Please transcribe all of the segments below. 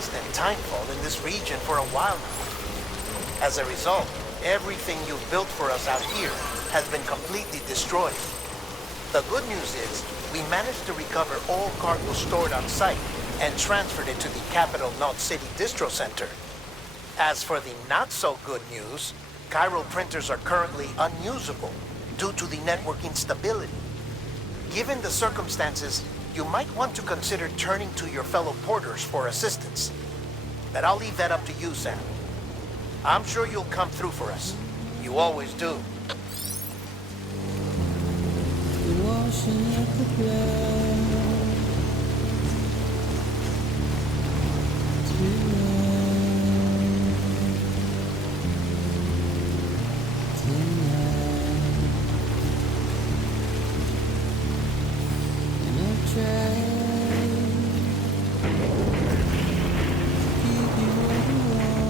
constant timefall in this region for a while now. As a result, everything you've built for us out here has been completely destroyed. The good news is, we managed to recover all cargo stored on site and transferred it to the Capital Knot City Distro Center. As for the not-so-good news, chiral printers are currently unusable due to the network instability. Given the circumstances, you might want to consider turning to your fellow porters for assistance. But I'll leave that up to you, Sam. I'm sure you'll come through for us. You always do. Washing up the blood tonight, and I've tried to keep you where you are.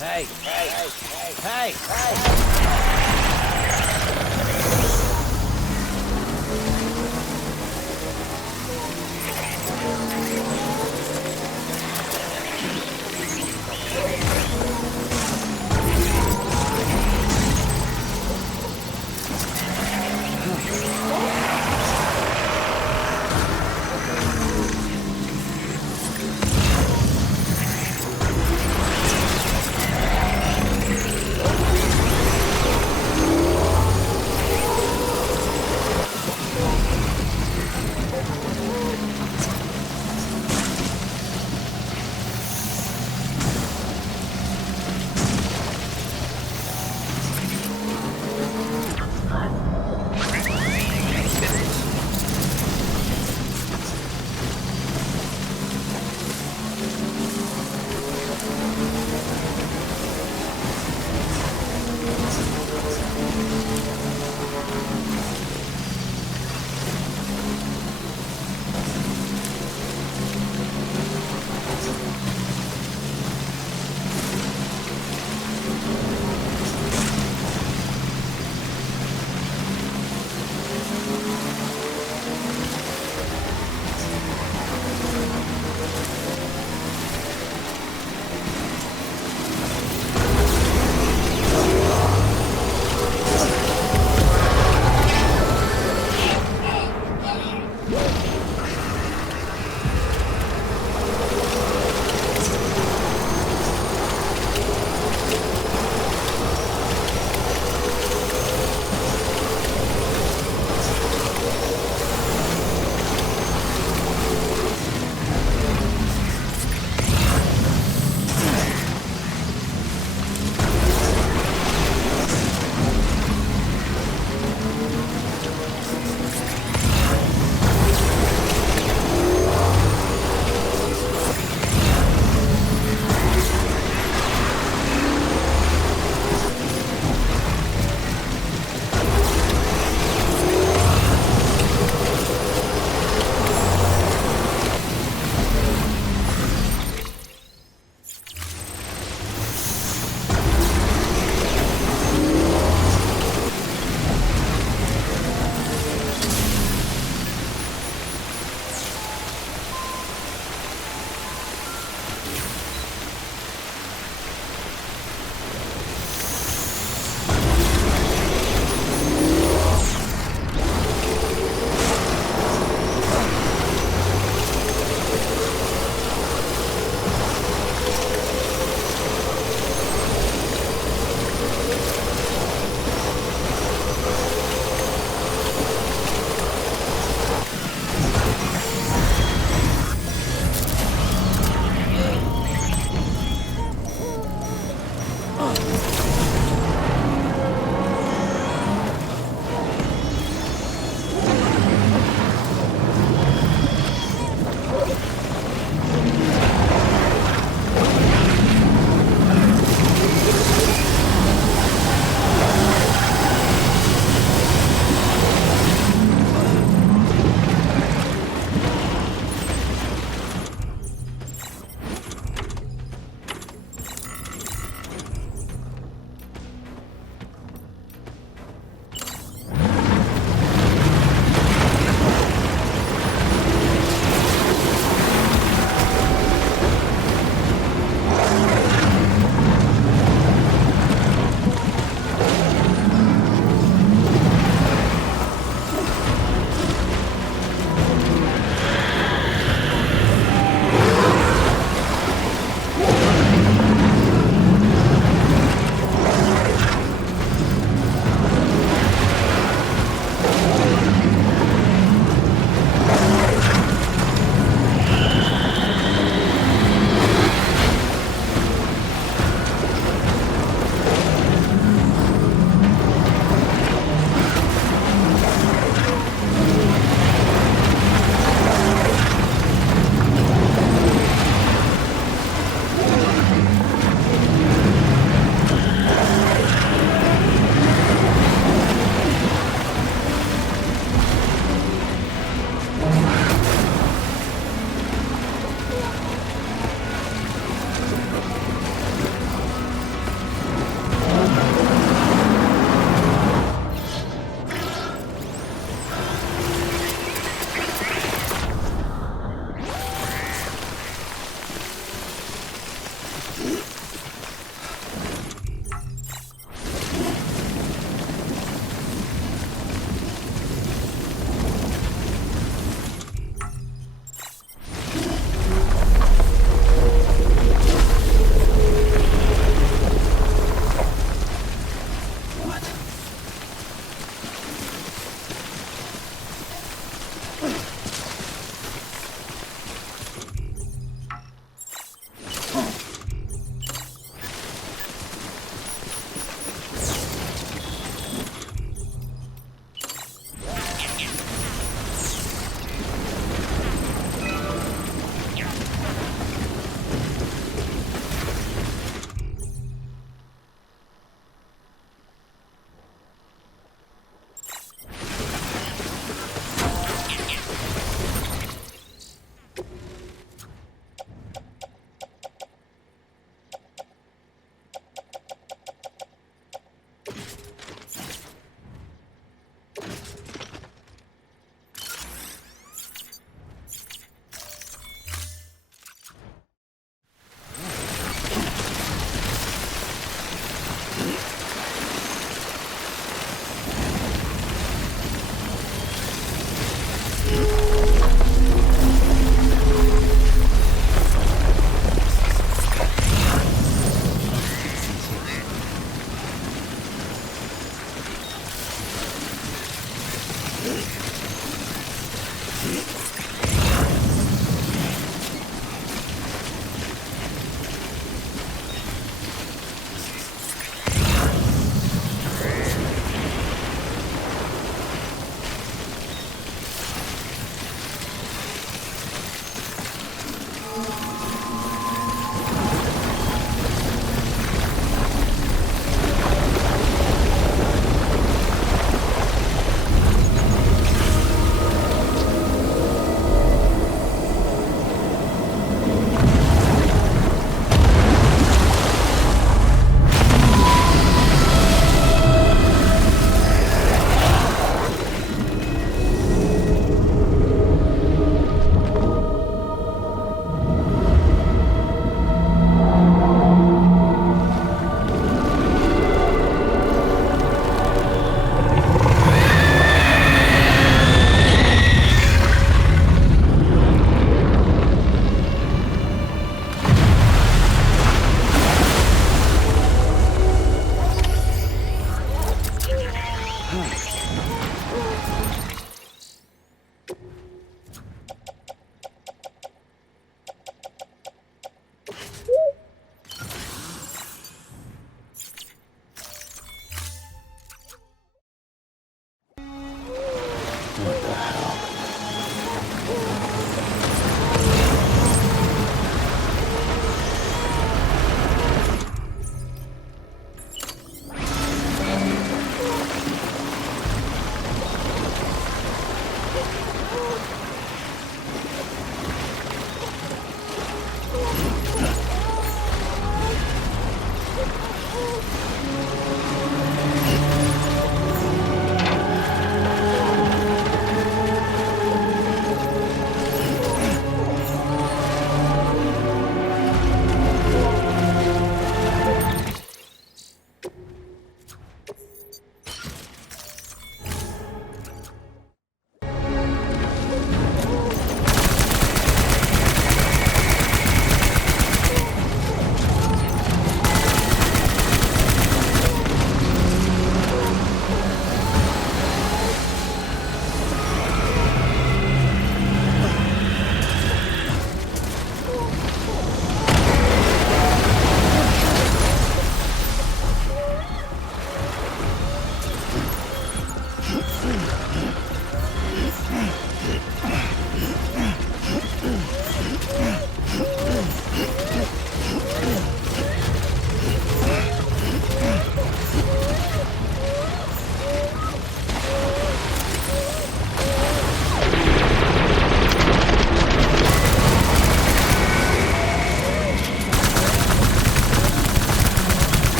Hey, hey, hey, hey!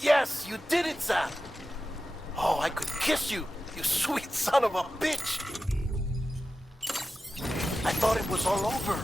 Yes, you did it, Sam! Oh, I could kiss you, you sweet son of a bitch! I thought it was all over.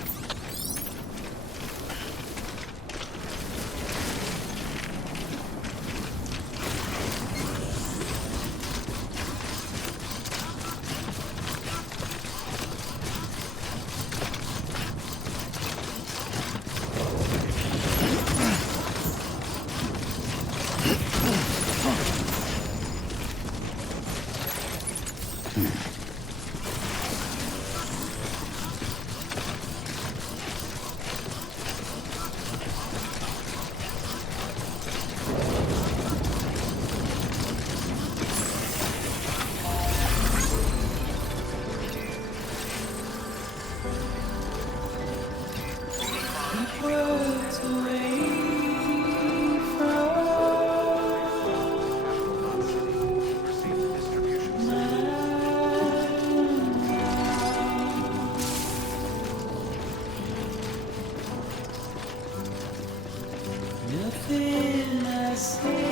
Worlds away nothing I say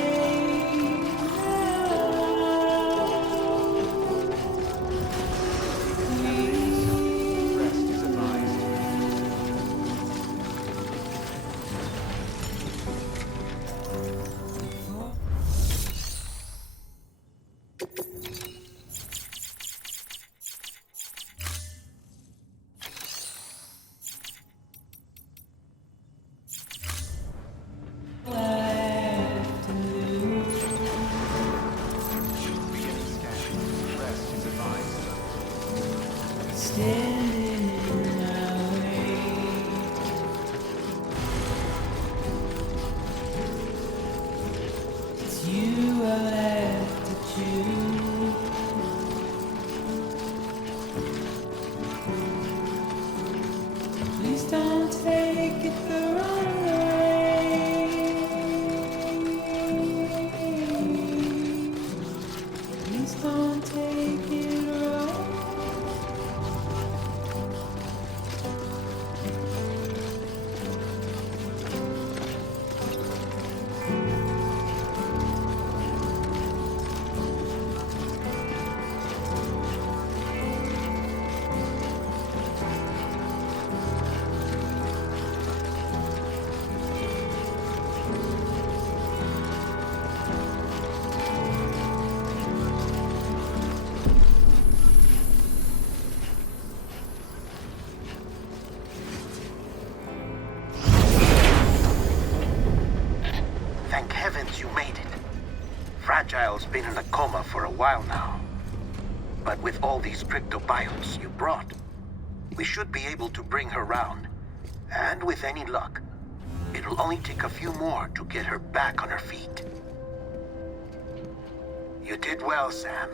Rest is advised. left to lose. Begin scanning. Rest is advised. Standing in our way. It's you I have to choose. Please don't take it the wrong way. Please don't take it wrong. Thank heavens you made it. Fragile's been in a coma for a while now. But with all these cryptobiotes you brought, we should be able to bring her round. And with any luck, it'll only take a few more to get her back on her feet. You did well, Sam.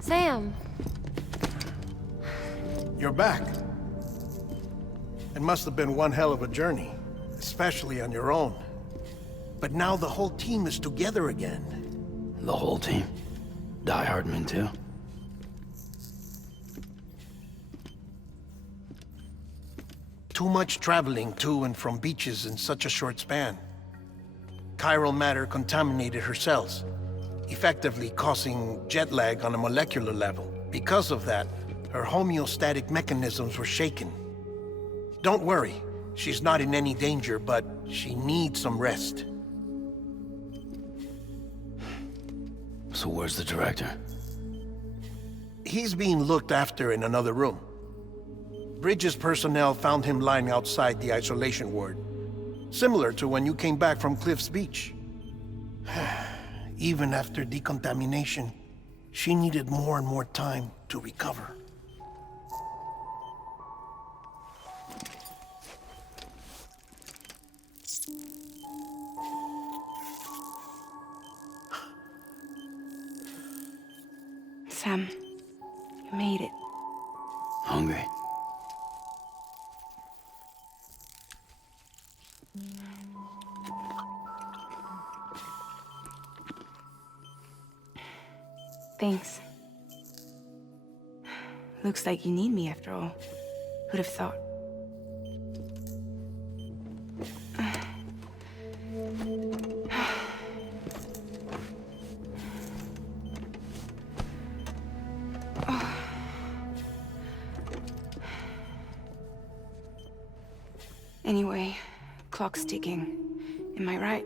Sam, You're back. It must have been one hell of a journey, especially on your own. But now the whole team is together again. The whole team? Die Hardman too? Too much traveling to and from beaches in such a short span. Chiral matter contaminated her cells, effectively causing jet lag on a molecular level. Because of that, her homeostatic mechanisms were shaken. Don't worry, she's not in any danger, but she needs some rest. So where's the director? He's being looked after in another room. Bridges personnel found him lying outside the isolation ward. similar to when you came back from Cliff's Beach. Even after decontamination, she needed more and more time to recover. Sam, you made it. Hungry? Thanks. Looks like you need me after all. Who'd have thought? Anyway, clock's ticking. Am I right?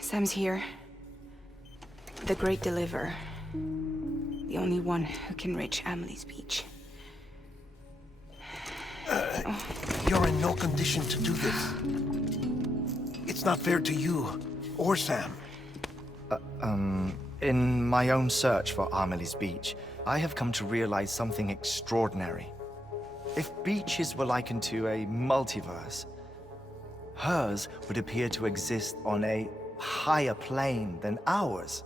Sam's here. The Great Deliverer. The only one who can reach Amelie's Beach. You're in no condition to do this. It's not fair to you or Sam. In my own search for Amelie's Beach, I have come to realize something extraordinary. If beaches were likened to a multiverse, hers would appear to exist on a higher plane than ours.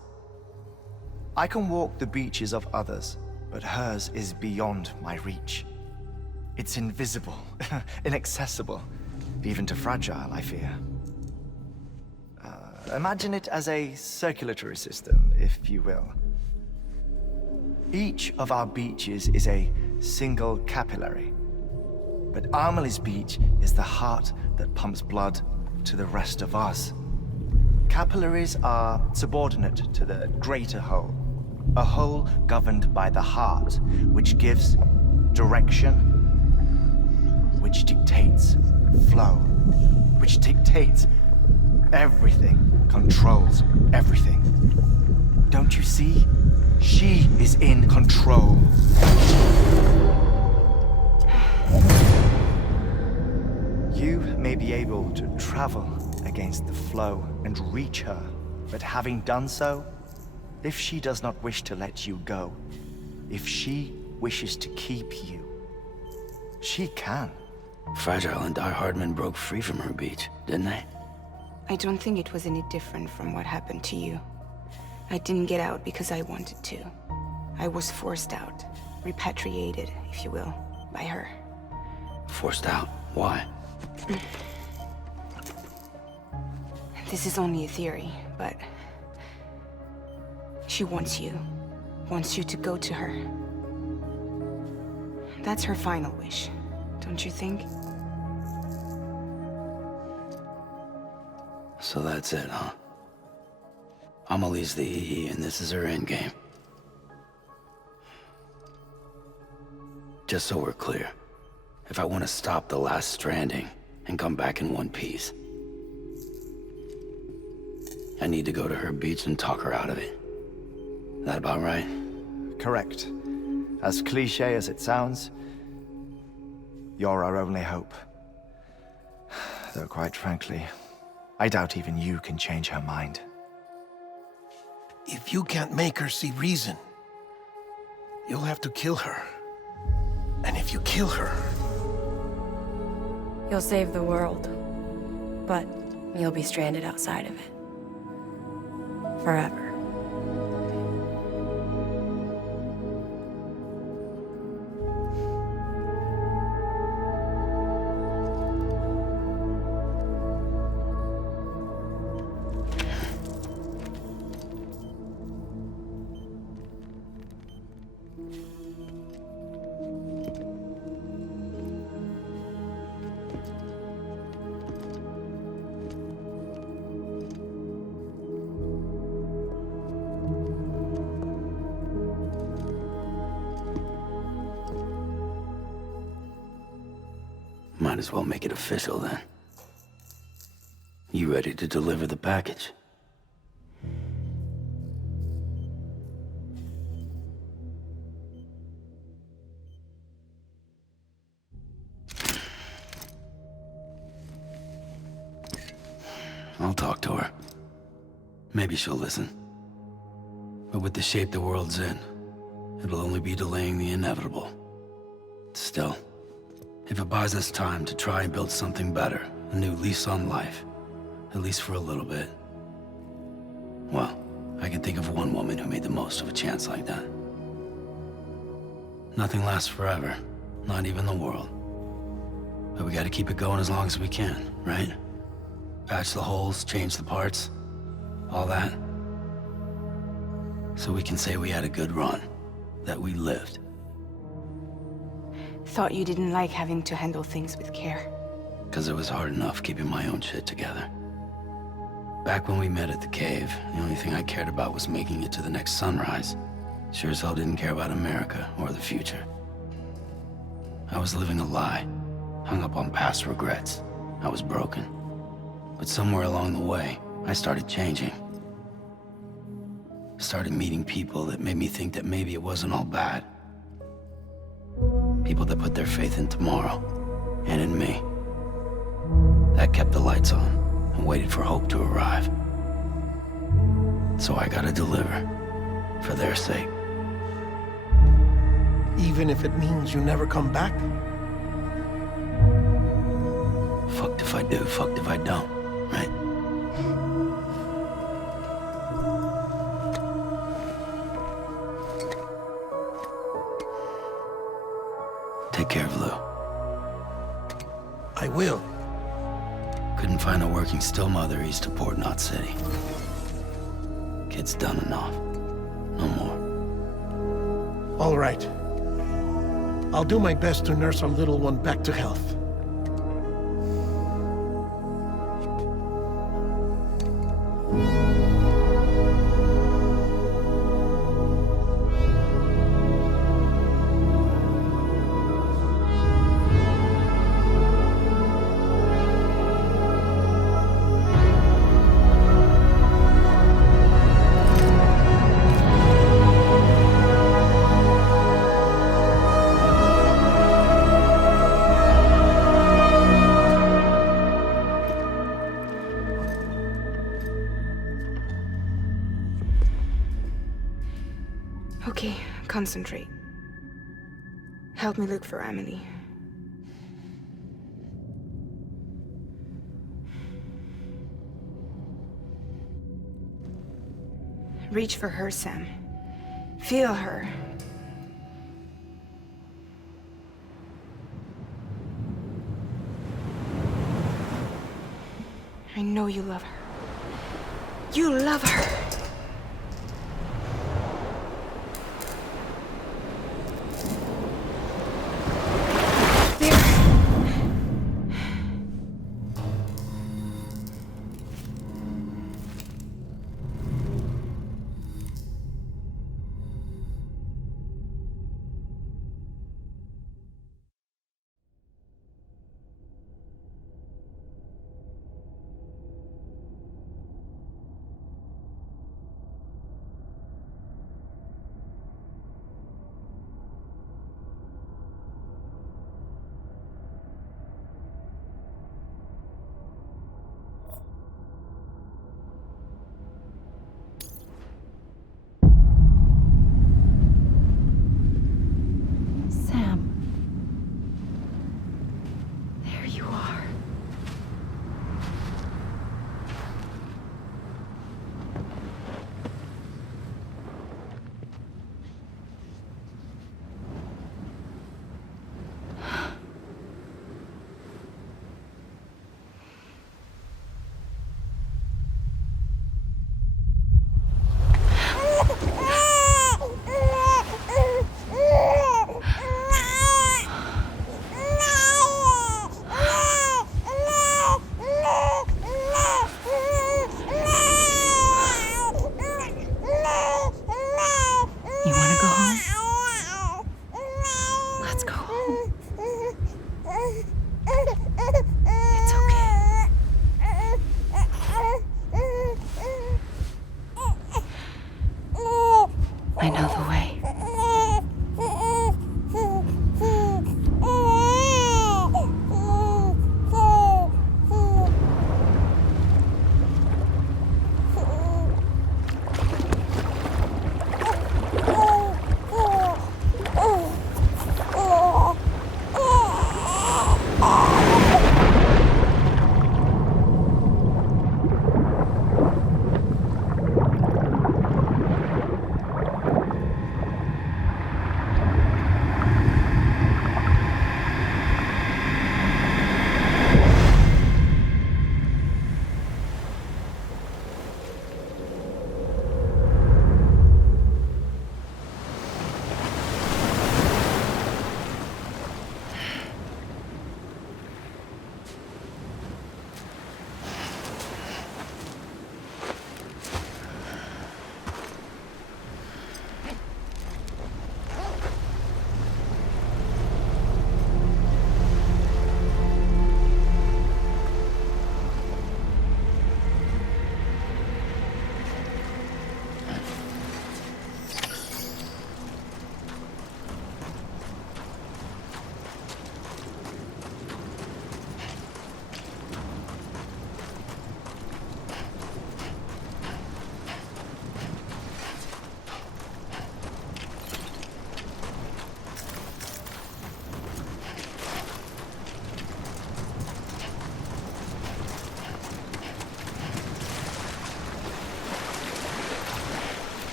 I can walk the beaches of others, but hers is beyond my reach. It's invisible, inaccessible, even to fragile, I fear. Imagine it as a circulatory system, if you will. Each of our beaches is a single capillary. But Amelie's Beach is the heart that pumps blood to the rest of us. Capillaries are subordinate to the greater whole. A whole governed by the heart, which gives direction, which dictates flow, which dictates everything, controls everything. Don't you see? She is in control. You may be able to travel against the flow and reach her, but having done so, if she does not wish to let you go, if she wishes to keep you, she can. Fragile and Die Hardman broke free from her beach, didn't they? I don't think it was any different from what happened to you. I didn't get out because I wanted to. I was forced out, repatriated, if you will, by her. Forced out. Why? This is only a theory, but she wants you to go to her. That's her final wish, don't you think? So that's it, huh? Amelie's the EE, and this is her endgame. Just so we're clear, if I want to stop the last Stranding and come back in one piece, I need to go to her beach and talk her out of it. That about right? Correct. As cliche as it sounds, you're our only hope. Though quite frankly, I doubt even you can change her mind. If you can't make her see reason, you'll have to kill her. And if you kill her... You'll save the world, but you'll be stranded outside of it. Forever. Might as well make it official then. You ready to deliver the package? I'll talk to her. Maybe she'll listen. But with the shape the world's in, it'll only be delaying the inevitable. Still, if it buys us time to try and build something better, a new lease on life, at least for a little bit, well, I can think of one woman who made the most of a chance like that. Nothing lasts forever, not even the world. But we gotta keep it going as long as we can, right? Patch the holes, change the parts, all that. So we can say we had a good run, that we lived. Thought you didn't like having to handle things with care. 'Cause it was hard enough keeping my own shit together. Back when we met at the cave, the only thing I cared about was making it to the next sunrise. Sure as hell didn't care about America or the future. I was living a lie, hung up on past regrets. I was broken. But somewhere along the way, I started changing. Started meeting people that made me think that maybe it wasn't all bad. People that put their faith in tomorrow, and in me. That kept the lights on, and waited for hope to arrive. So I gotta deliver, for their sake. Even if it means you never come back? Fucked if I do, fucked if I don't, right? Take care of Lou. I will. Couldn't find a working still mother east of Port Knot City. Kid's done enough. No more. All right. I'll do my best to nurse our little one back to health. Okay, concentrate. Help me look for Emily. Reach for her, Sam. Feel her. I know you love her. You love her!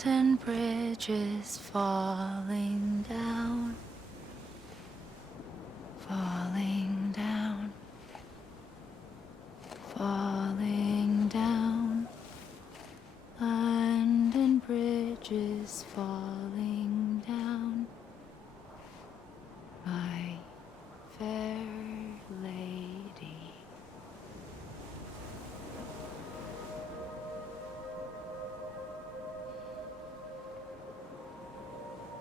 Abandoned bridges falling down, falling down, falling down. Abandoned bridges falling down, my fair lady.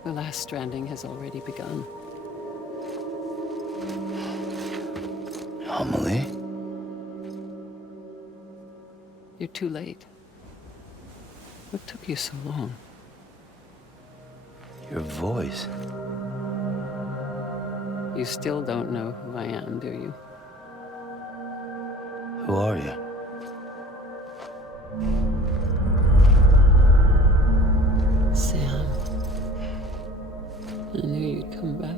The last stranding has already begun. Amelie? You're too late. What took you so long? Your voice. You still don't know who I am, do you? Who are you? Sam. I knew you'd come back.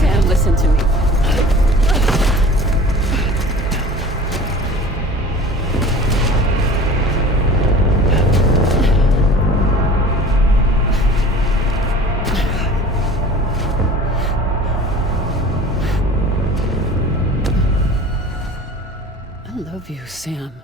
Sam, listen to me. I love you, Sam.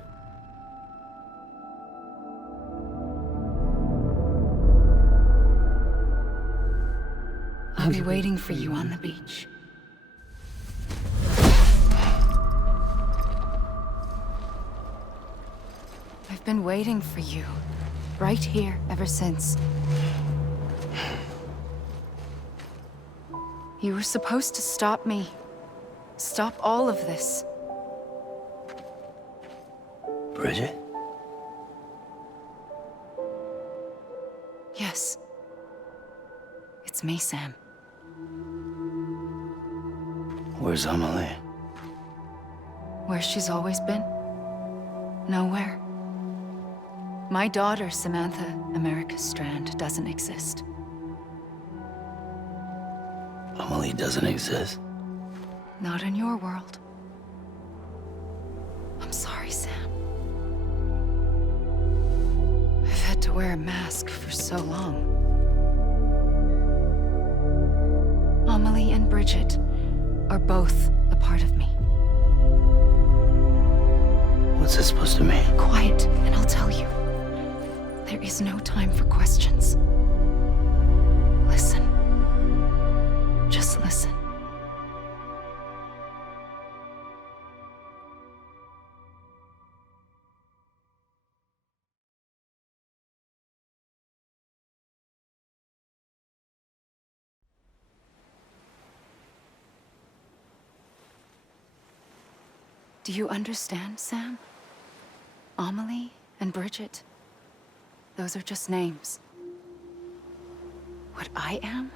I'll be waiting for you on the beach. I've been waiting for you, right here, ever since. You were supposed to stop me. Stop all of this. Bridget? Yes. It's me, Sam. Where's Amelie? Where she's always been. Nowhere. My daughter, Samantha America Strand, doesn't exist. Amelie doesn't exist. Not in your world. I'm sorry, Sam. I've had to wear a mask for so long. Amelie and Bridget are both a part of me. What's this supposed to mean? Quiet, and I'll tell you. There is no time for questions. Listen. Just listen. Do you understand, Sam? Amelie and Bridget, those are just names. What I am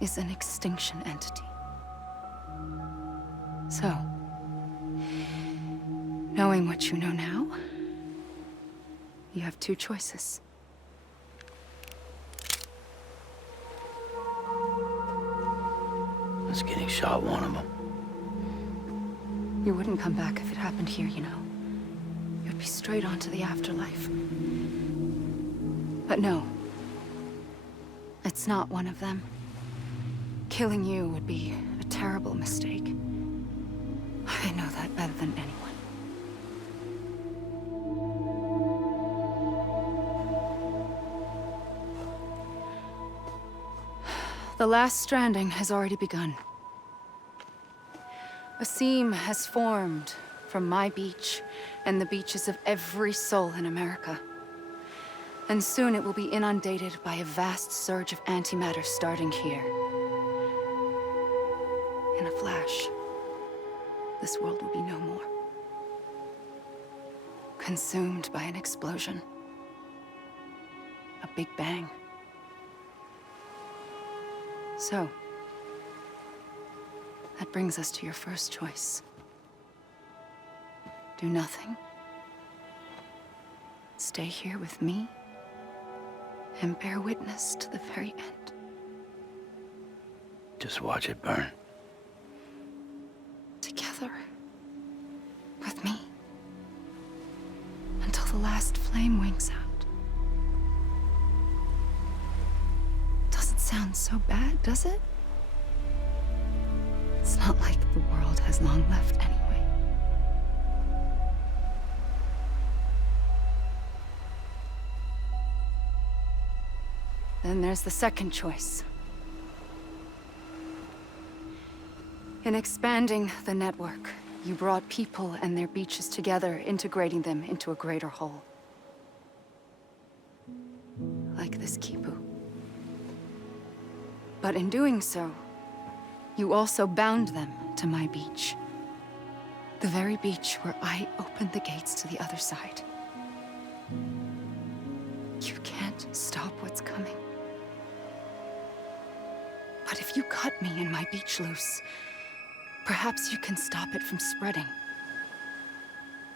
is an extinction entity. So, knowing what you know now, you have two choices. Was getting shot one of them. You wouldn't come back if it happened here, you know. You'd be straight on to the afterlife. But no. It's not one of them. Killing you would be a terrible mistake. I know that better than anyone. The last stranding has already begun. A seam has formed from my beach and the beaches of every soul in America. And soon it will be inundated by a vast surge of antimatter starting here. In a flash, this world will be no more. Consumed by an explosion. A Big Bang. So, that brings us to your first choice. Do nothing. Stay here with me and bear witness to the very end. Just watch it burn. Together. With me. Until the last flame winks out. Doesn't sound so bad, does it? It's not like the world has long left anyway. Then there's the second choice. In expanding the network, you brought people and their beaches together, integrating them into a greater whole. Like this Kipu. But in doing so, you also bound them to my beach. The very beach where I opened the gates to the other side. You can't stop what's coming. But if you cut me and my beach loose, perhaps you can stop it from spreading.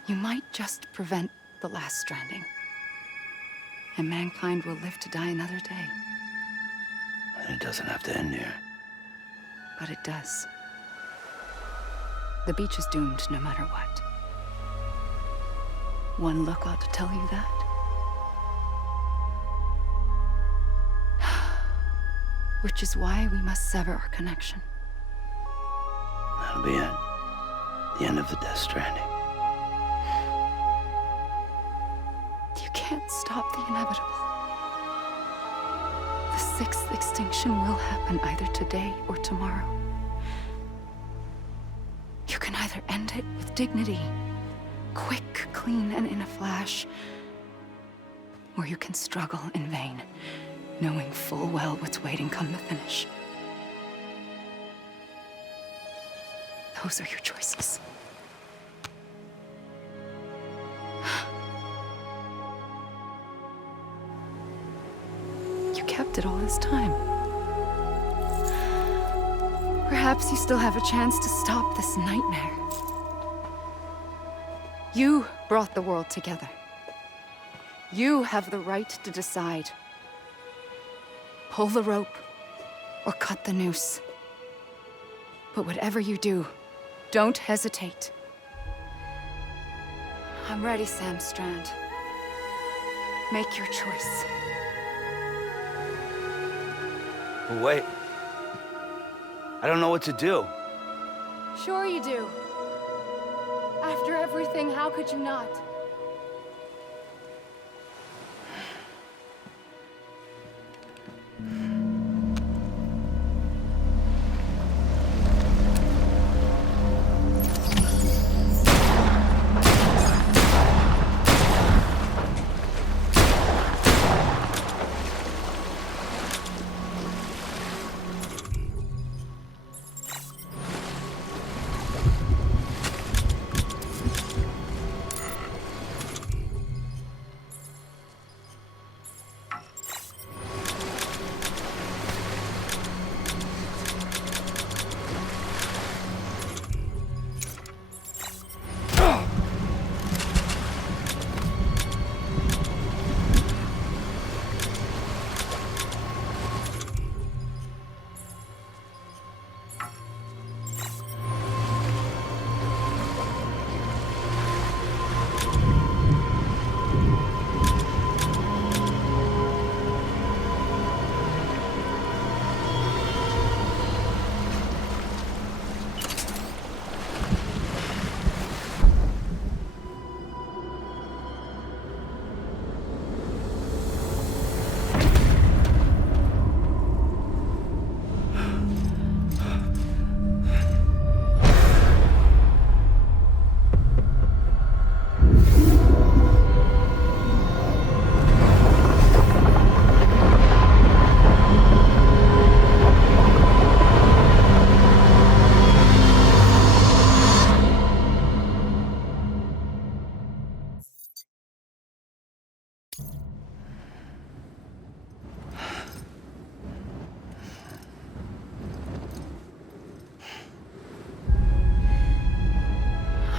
You might just prevent the last stranding. And mankind will live to die another day. And it doesn't have to end here. But it does. The beach is doomed no matter what. One look ought to tell you that. Which is why we must sever our connection. That'll be it. The end of the Death Stranding. You can't stop the inevitable. The sixth extinction will happen either today or tomorrow. You can either end it with dignity, quick, clean, and in a flash, or you can struggle in vain, knowing full well what's waiting come the finish. Those are your choices. You kept it all this time. Perhaps you still have a chance to stop this nightmare. You brought the world together. You have the right to decide. Pull the rope or cut the noose. But whatever you do, don't hesitate. I'm ready, Sam Strand. Make your choice. Wait. I don't know what to do. Sure you do. After everything, how could you not?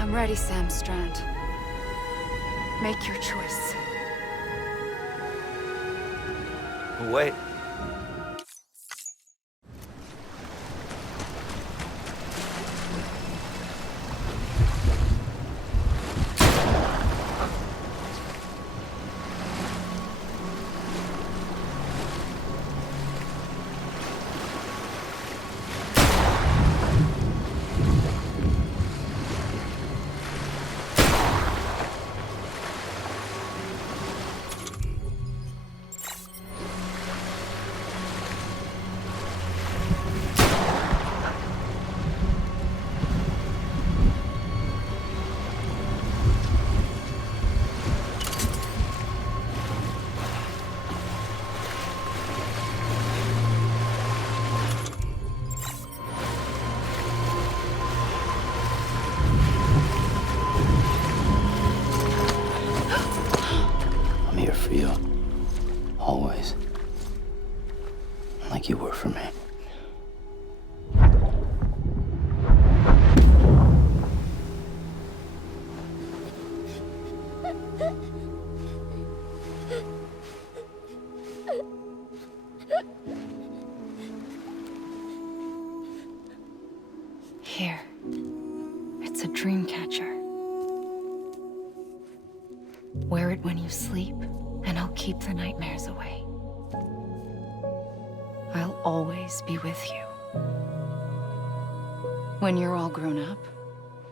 I'm ready, Sam Strand. Make your choice. Wait. I'm here for you. Always. Like you were for me. Here. It's a dream catcher. Wear it when you sleep, and I'll keep the nightmares away. I'll always be with you. When you're all grown up,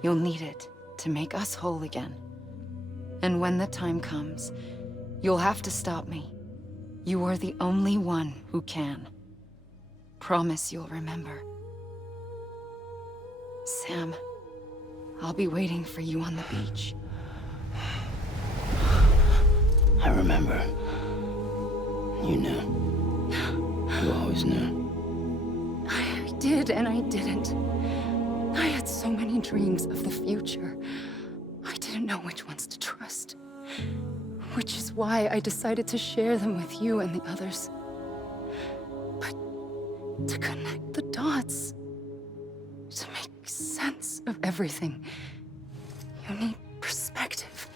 you'll need it to make us whole again. And when the time comes, you'll have to stop me. You are the only one who can. Promise you'll remember. Sam, I'll be waiting for you on the beach. I remember. You knew. You always knew. I did and I didn't. I had so many dreams of the future. I didn't know which ones to trust. Which is why I decided to share them with you and the others. But to connect the dots, to make sense of everything, you need perspective.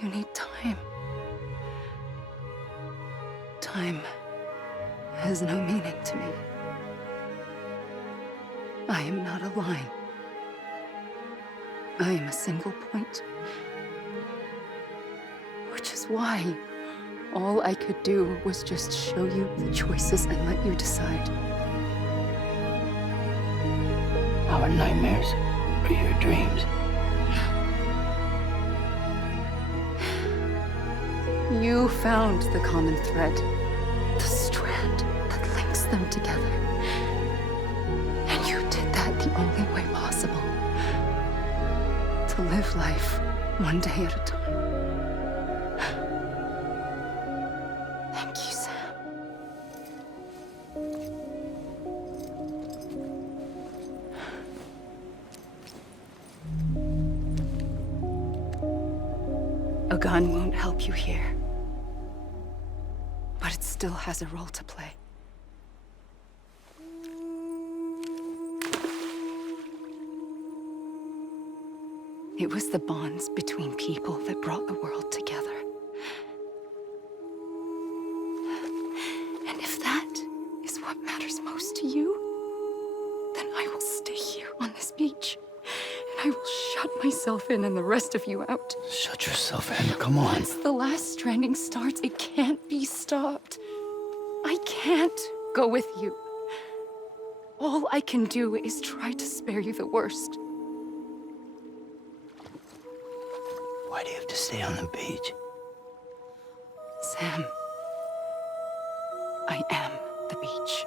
You need time. Time has no meaning to me. I am not a line. I am a single point. Which is why all I could do was just show you the choices and let you decide. Our nightmares are your dreams. You found the common thread, the strand that links them together. And you did that the only way possible. To live life one day at a time. Thank you, Sam. A gun won't help you here. But it still has a role to play. It was the bonds between people that brought the world together. And if that is what matters most to you, then I will stay here on this beach. And I will shut myself in and the rest of you out. Shut yourself in, come on. Once the last stranding starts, it can't be stopped. I can't go with you. All I can do is try to spare you the worst. Why do you have to stay on the beach? Sam, I am the beach.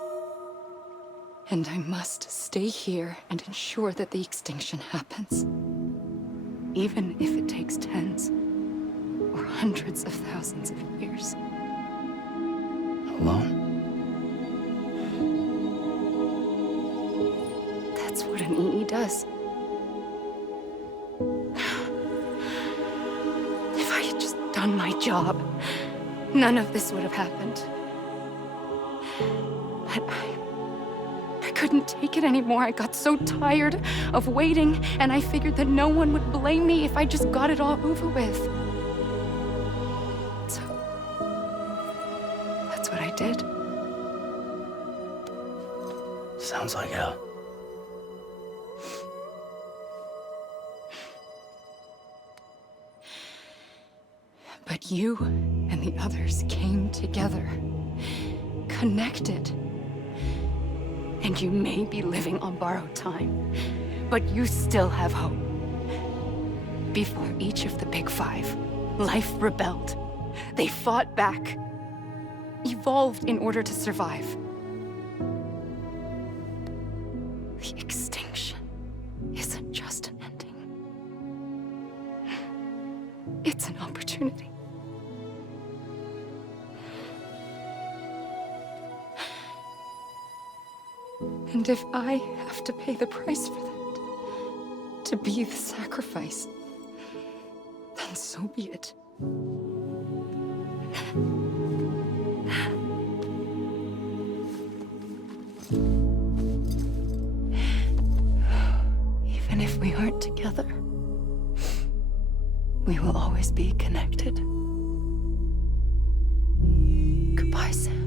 And I must stay here and ensure that the extinction happens. Even if it takes tens or hundreds of thousands of years. Alone? That's what an EE does. If I had just done my job, none of this would have happened. But I couldn't take it anymore. I got so tired of waiting, and I figured that no one would blame me if I just got it all over with. So, that's what I did. Sounds like hell. But you and the others came together, connected. And you may be living on borrowed time, but you still have hope. Before each of the Big Five, life rebelled. They fought back, evolved in order to survive. The extinction isn't just an ending. It's an opportunity. And if I have to pay the price for that, to be the sacrifice, then so be it. Even if we aren't together, we will always be connected. Goodbye, Sam.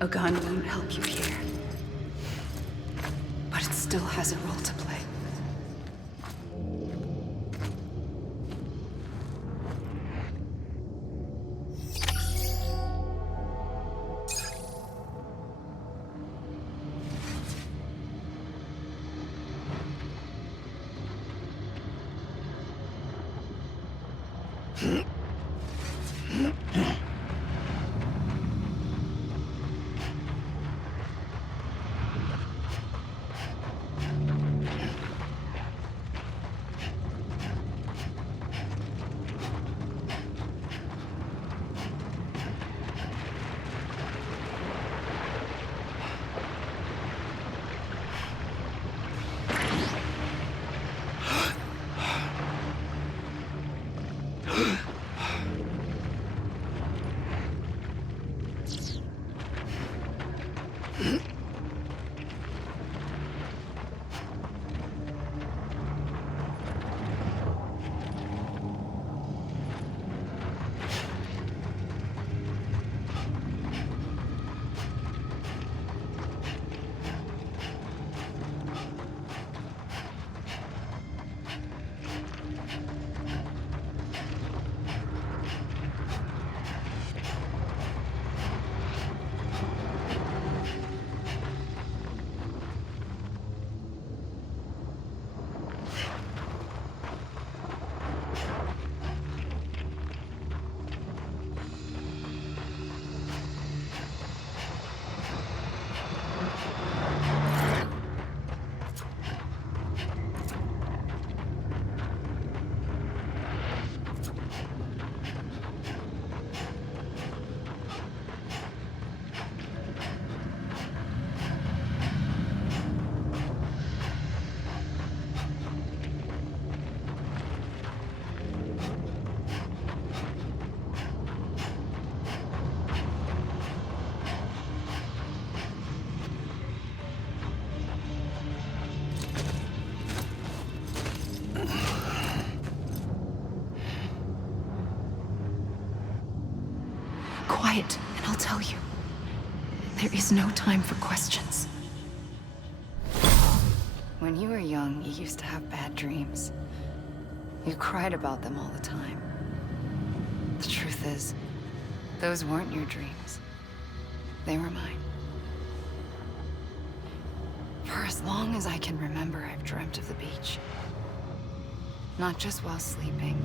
A gun won't help you here, but it still has a role to play. quiet, and I'll tell you. There is no time for questions. When you were young, you used to have bad dreams. You cried about them all the time. The truth is, those weren't your dreams. They were mine. For as long as I can remember, I've dreamt of the beach. Not just while sleeping,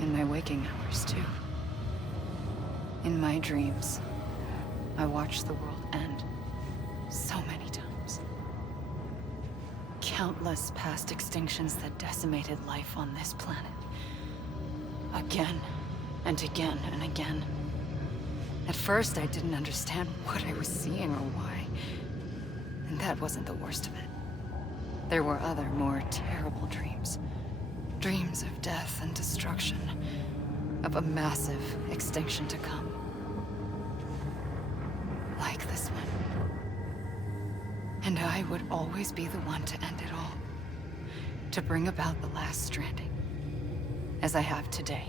in my waking hours too. In my dreams, I watched the world end so many times. Countless past extinctions that decimated life on this planet. Again, and again, and again. At first, I didn't understand what I was seeing or why. And that wasn't the worst of it. There were other, more terrible dreams. Dreams of death and destruction. Of a massive extinction to come. Like this one. And I would always be the one to end it all. To bring about the last stranding. As I have today.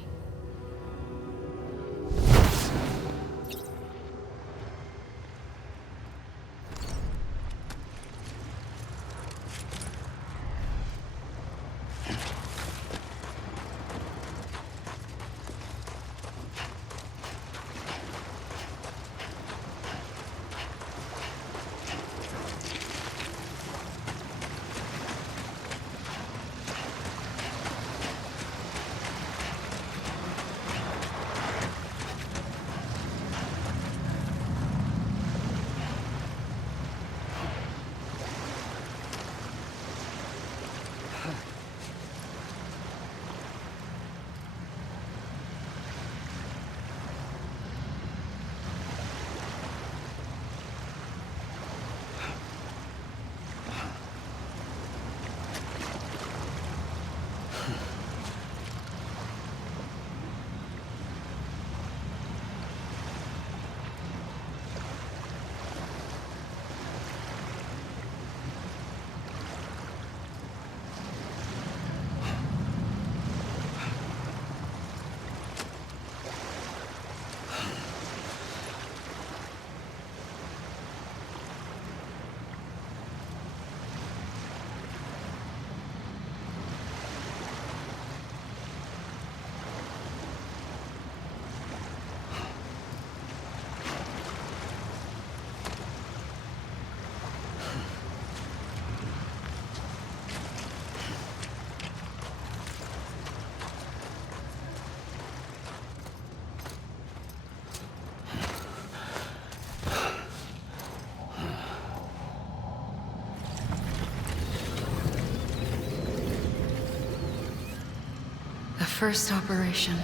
First operation,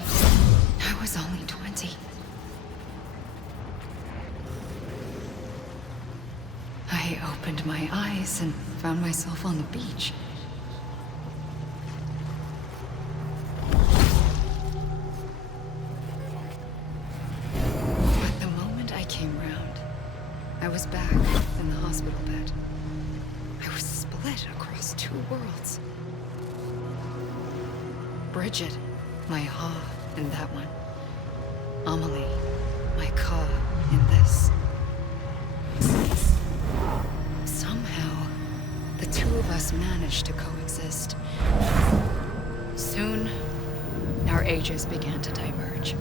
I was only 20. I opened my eyes and found myself on the beach. But the moment I came round, I was back in the hospital bed. I was split across two worlds. Bridget, my Ha in that one. Amelie, my Ka in this. Somehow, the two of us managed to coexist. Soon, our ages began to diverge.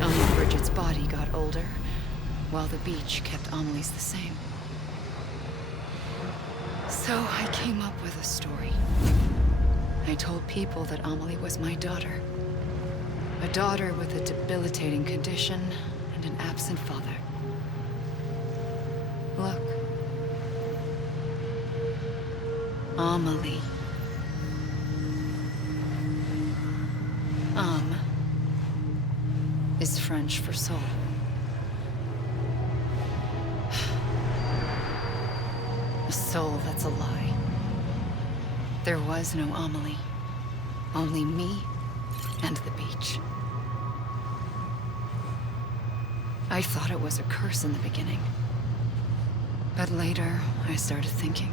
Only Bridget's body got older, while the beach kept Amelie's the same. So I came up with a story. I told people that Amelie was my daughter. A daughter with a debilitating condition and an absent father. Look. Amelie. Âme is French for soul. A soul that's a lie. There was no Amelie. Only me and the beach. I thought it was a curse in the beginning. But later, I started thinking,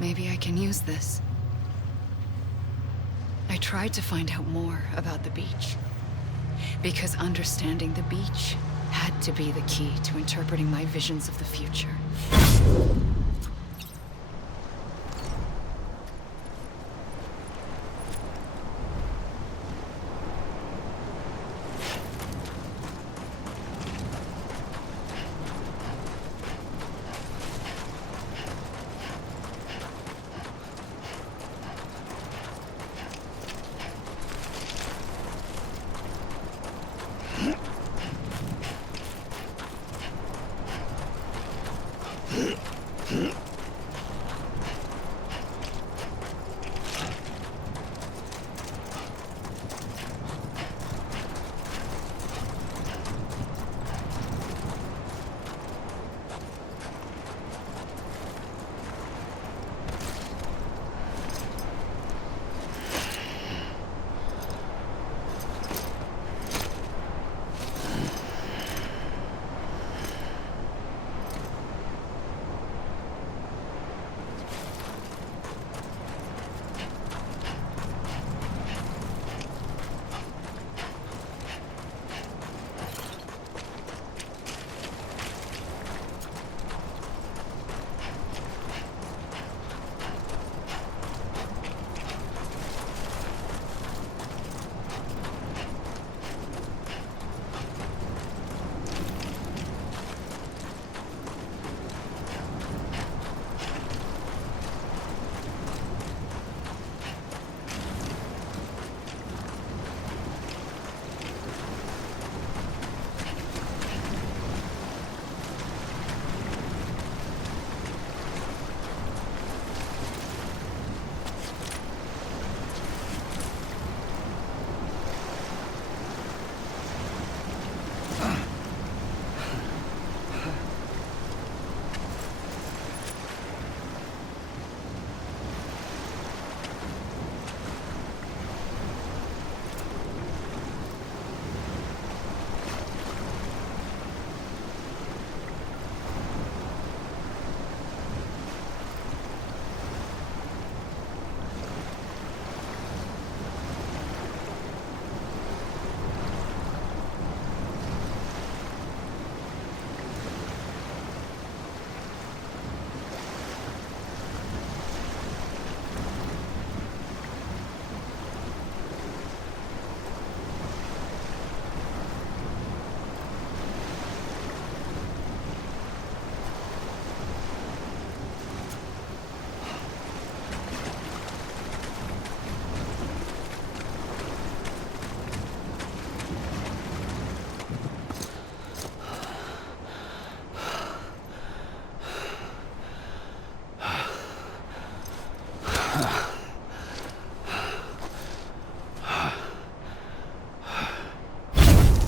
maybe I can use this. I tried to find out more about the beach. Because understanding the beach had to be the key to interpreting my visions of the future.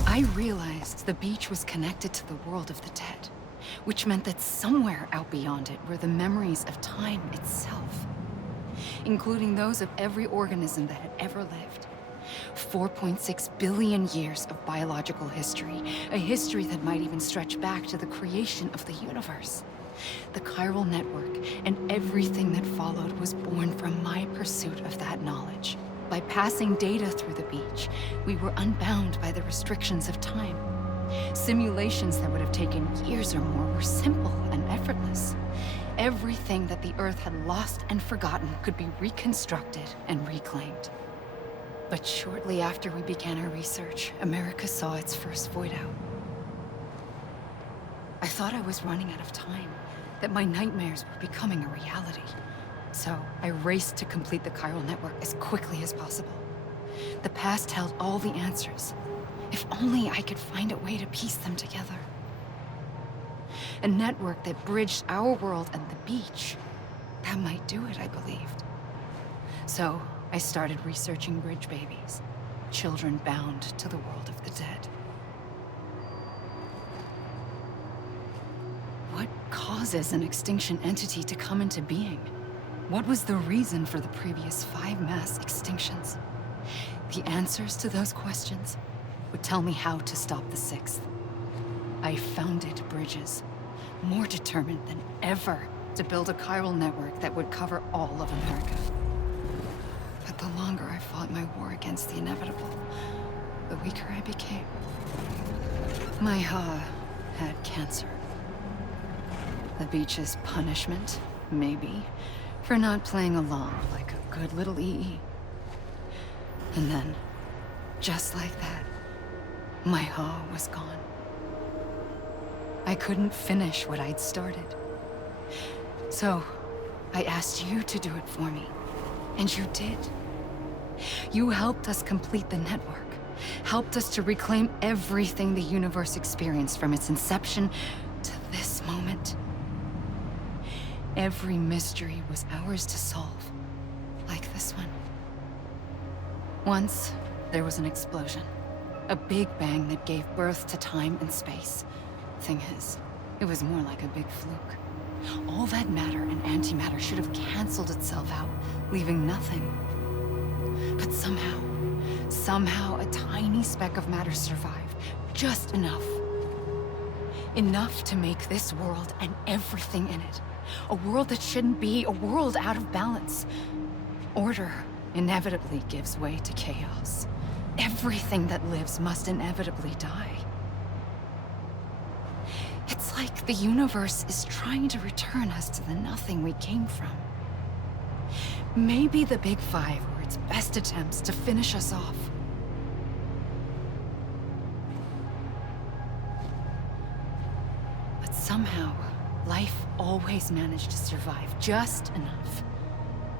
I realized the beach was connected to the world of the dead, which meant that somewhere out beyond it were the memories of time itself, including those of every organism that had ever lived. 4.6 billion years of biological history, a history that might even stretch back to the creation of the universe. The chiral network and everything that followed was born from my pursuit of that knowledge. By passing data through the beach, we were unbound by the restrictions of time. Simulations that would have taken years or more were simple and effortless. Everything that the Earth had lost and forgotten could be reconstructed and reclaimed. But shortly after we began our research, America saw its first void out. I thought I was running out of time, that my nightmares were becoming a reality. So I raced to complete the chiral network as quickly as possible. The past held all the answers. If only I could find a way to piece them together. A network that bridged our world and the beach. That might do it, I believed. So I started researching bridge babies, children bound to the world of the dead. What causes an extinction entity to come into being? What was the reason for the previous 5 mass extinctions? The answers to those questions would tell me how to stop the 6th. I founded bridges, more determined than ever to build a chiral network that would cover all of America. But the longer I fought my war against the inevitable, the the weaker I became. My Ha had cancer. The beach's punishment, maybe, for not playing along like a good little EE. And then, just like that, my Ha was gone. I couldn't finish what I'd started. So, I asked you to do it for me, and you did. You helped us complete the network, helped us to reclaim everything the universe experienced from its inception to this moment. Every mystery was ours to solve, like this one. Once, there was an explosion. A big bang that gave birth to time and space. Thing is, it was more like a big fluke. All that matter and antimatter should have canceled itself out, leaving nothing. But somehow a tiny speck of matter survived. Just enough. Enough to make this world and everything in it. A world that shouldn't be, a world out of balance. Order inevitably gives way to chaos. Everything that lives must inevitably die. It's like the universe is trying to return us to the nothing we came from. Maybe the Big Five were its best attempts to finish us off. But somehow, life always managed to survive just enough.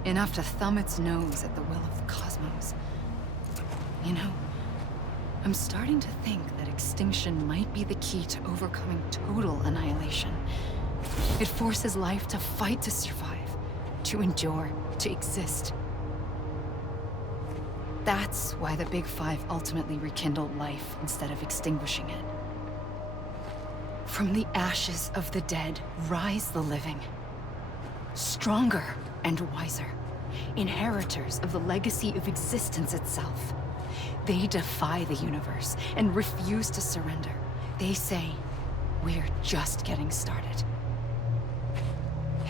Enough to thumb its nose at the will of the cosmos. You know, I'm starting to think that extinction might be the key to overcoming total annihilation. It forces life to fight to survive, to endure, to exist. That's why the Big Five ultimately rekindled life instead of extinguishing it. From the ashes of the dead rise the living. Stronger and wiser. Inheritors of the legacy of existence itself. They defy the universe and refuse to surrender. They say, we're just getting started.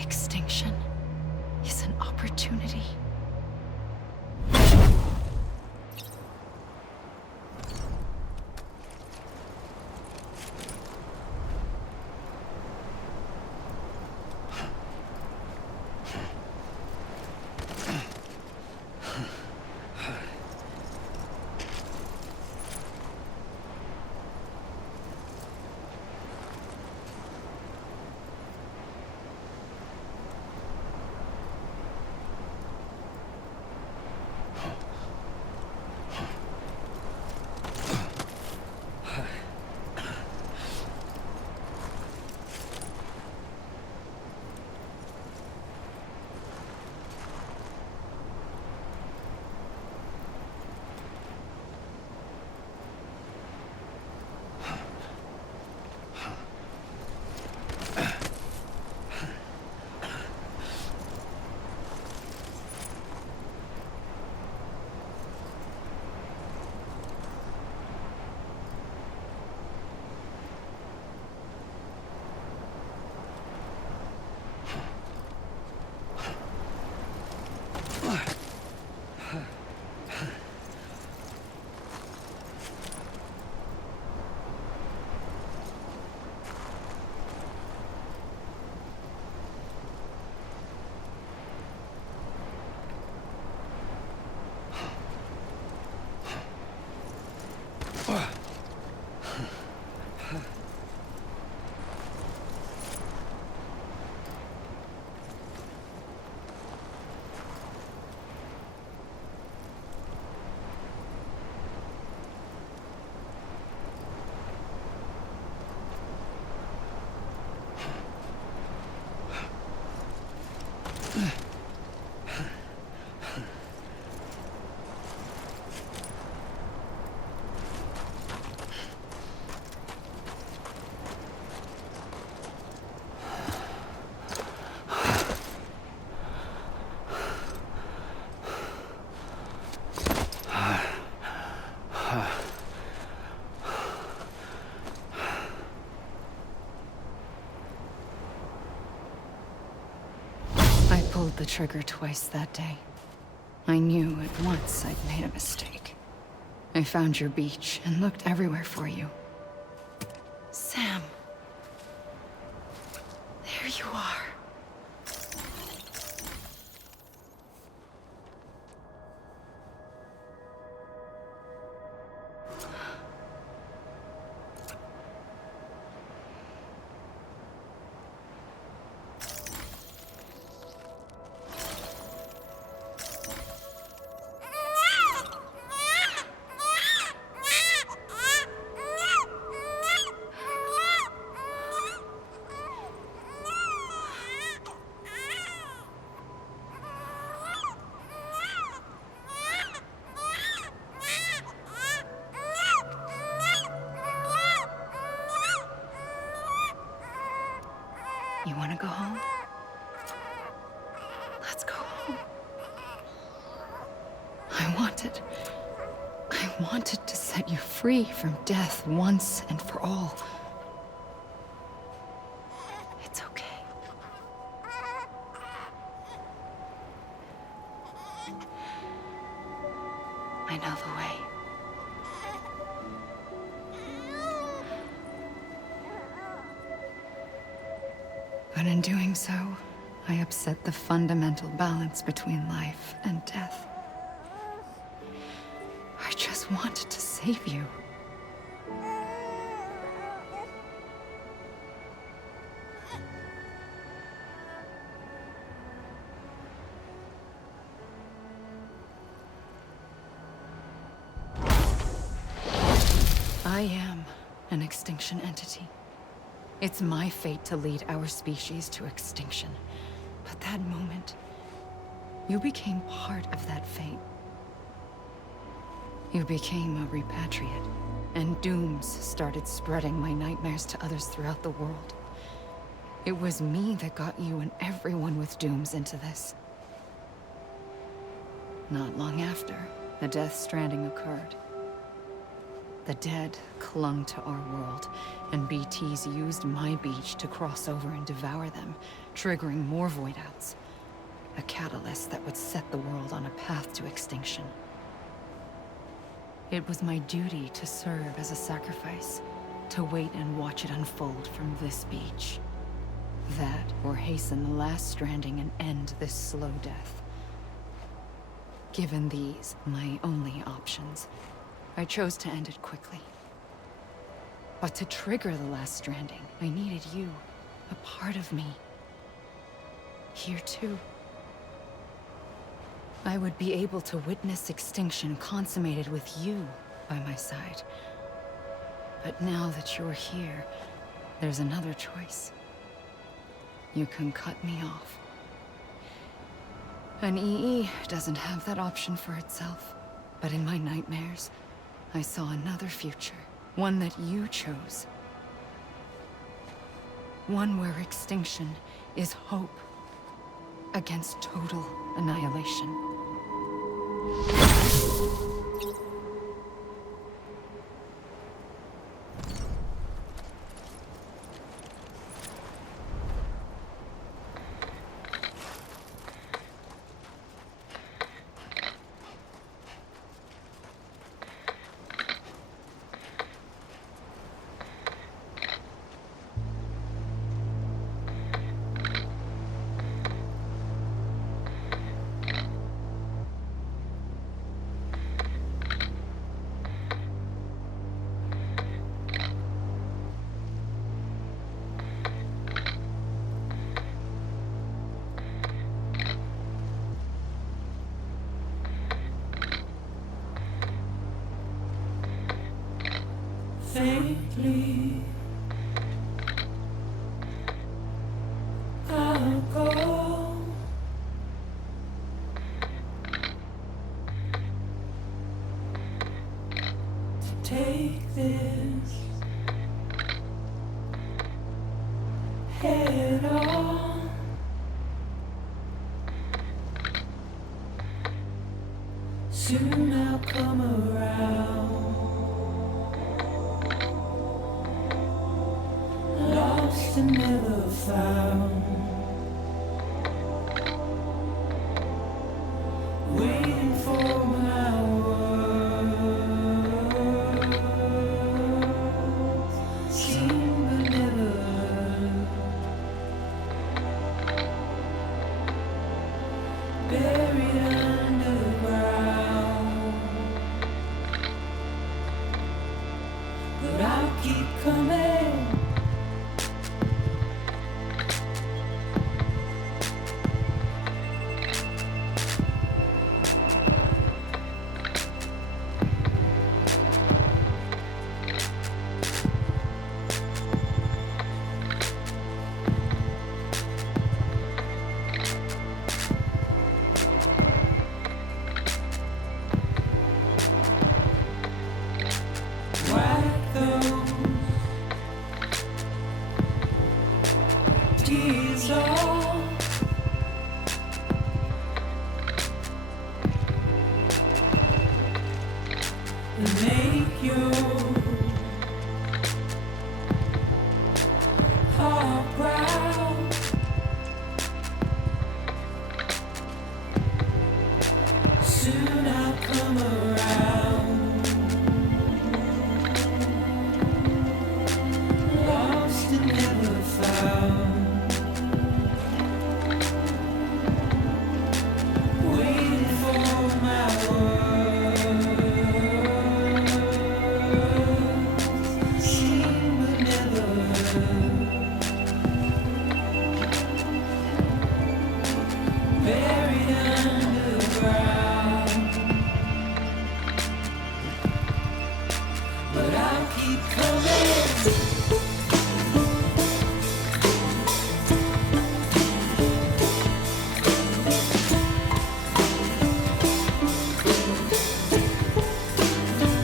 Extinction is an opportunity. I pulled the trigger twice that day. I knew at once I'd made a mistake. I found your beach and looked everywhere for you. Sam. There you are. You want to go home? Let's go home. I wanted to set you free from death once and for all. It's okay. I know the way. But in doing so, I upset the fundamental balance between life and death. I just wanted to save you. I am an extinction entity. It's my fate to lead our species to extinction. But that moment, you became part of that fate. You became a repatriate, and dooms started spreading my nightmares to others throughout the world. It was me that got you and everyone with dooms into this. Not long after, the Death Stranding occurred. The dead clung to our world, and BTs used my beach to cross over and devour them, triggering more void-outs. A catalyst that would set the world on a path to extinction. It was my duty to serve as a sacrifice, to wait and watch it unfold from this beach. That, or hasten the last stranding and end this slow death. Given these, my only options, I chose to end it quickly. But to trigger the last stranding, I needed you, a part of me. Here too. I would be able to witness extinction consummated with you by my side. But now that you're here, there's another choice. You can cut me off. An EE doesn't have that option for itself. But in my nightmares, I saw another future. One that you chose. One where extinction is hope against total annihilation. Faintly, I'll go. To take this head on. Soon I'll come around. Lost and never found. Waiting for my word. but I'll keep coming. Wipe those tears off. And make your heart proud. Soon I'll come around. Lost and never found. Waiting for my words. Seen but never heard. Buried underground. But I'll keep coming.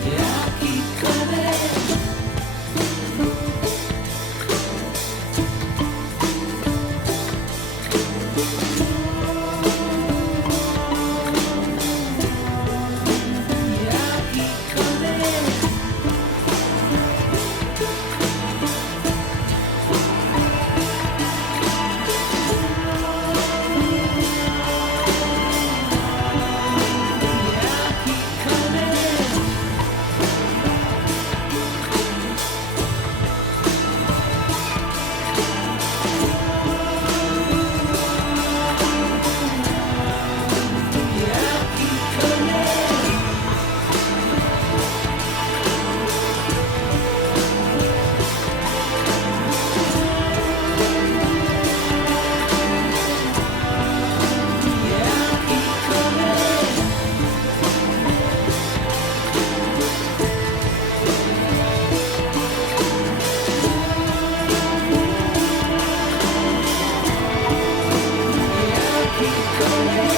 Yeah, I'll keep coming. Yeah, I'll keep coming. Yeah, I'll keep coming. Yeah, I'll keep coming. Yeah, I'll keep coming. Yeah, I'll keep coming.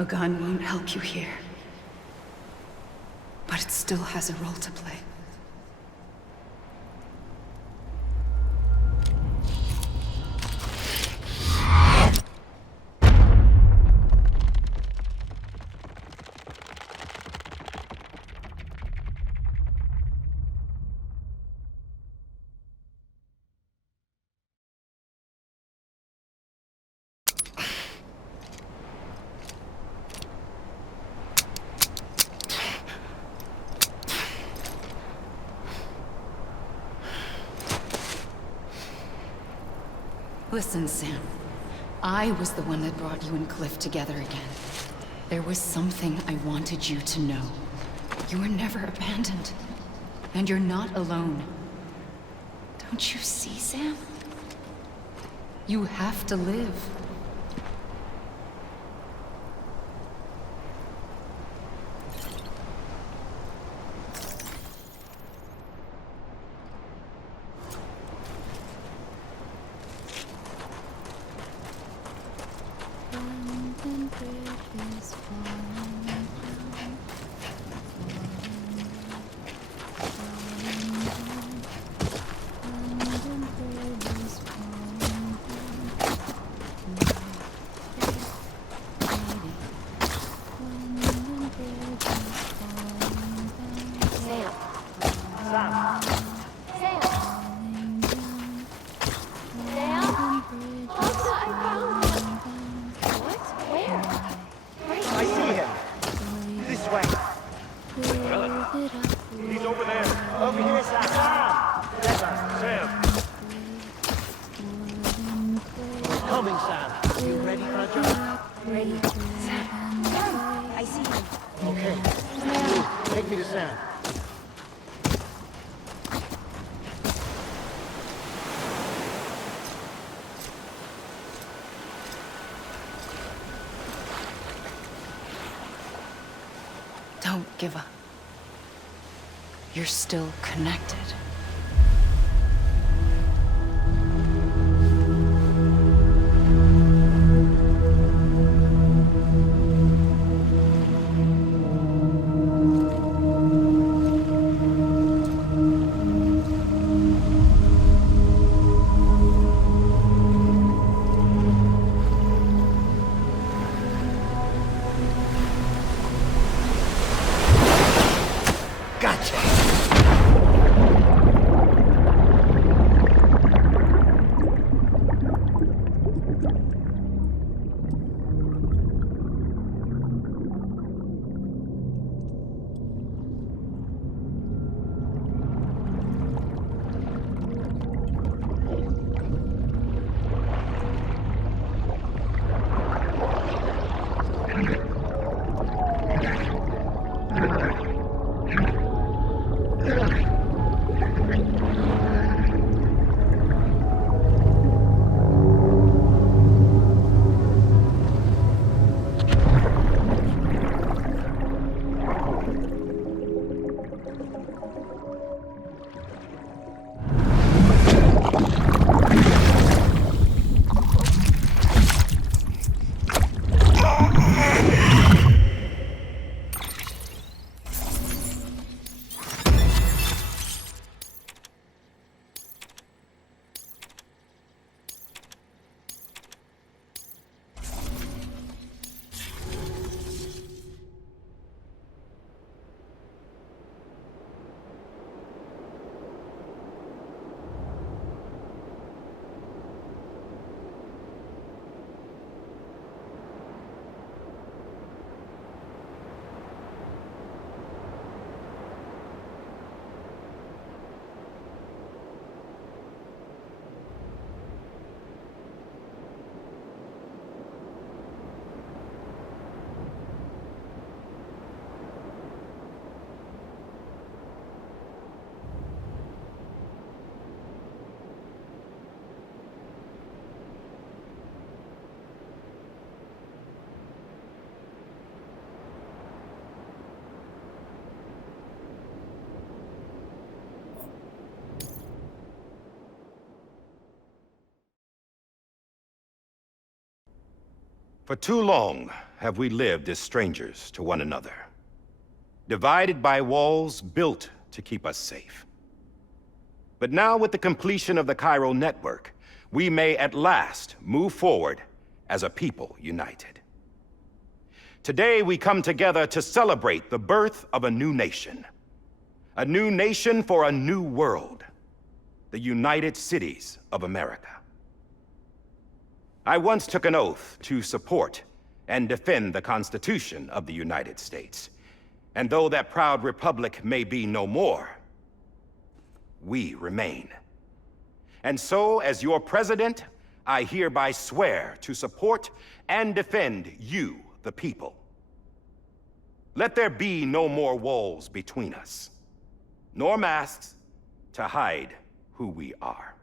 A gun won't help you here. But it still has a role to play. Listen, Sam. I was the one that brought you and Cliff together again. There was something I wanted you to know. You were never abandoned. And you're not alone. Don't you see, Sam? You have to live. I see him. This way. He's over there. Over here, Sam. Sam. We're coming, Sam. You ready for a jump? Ready. Sam, I see him. Okay. Take me to Sam. Don't give up. You're still connected. For too long have we lived as strangers to one another, divided by walls built to keep us safe. But now, with the completion of the Chiral network, we may at last move forward as a people united. Today, we come together to celebrate the birth of a new nation for a new world, the United Cities of America. I once took an oath to support and defend the Constitution of the United States. And though that proud republic may be no more, we remain. And so, as your president, I hereby swear to support and defend you, the people. Let there be no more walls between us, nor masks to hide who we are.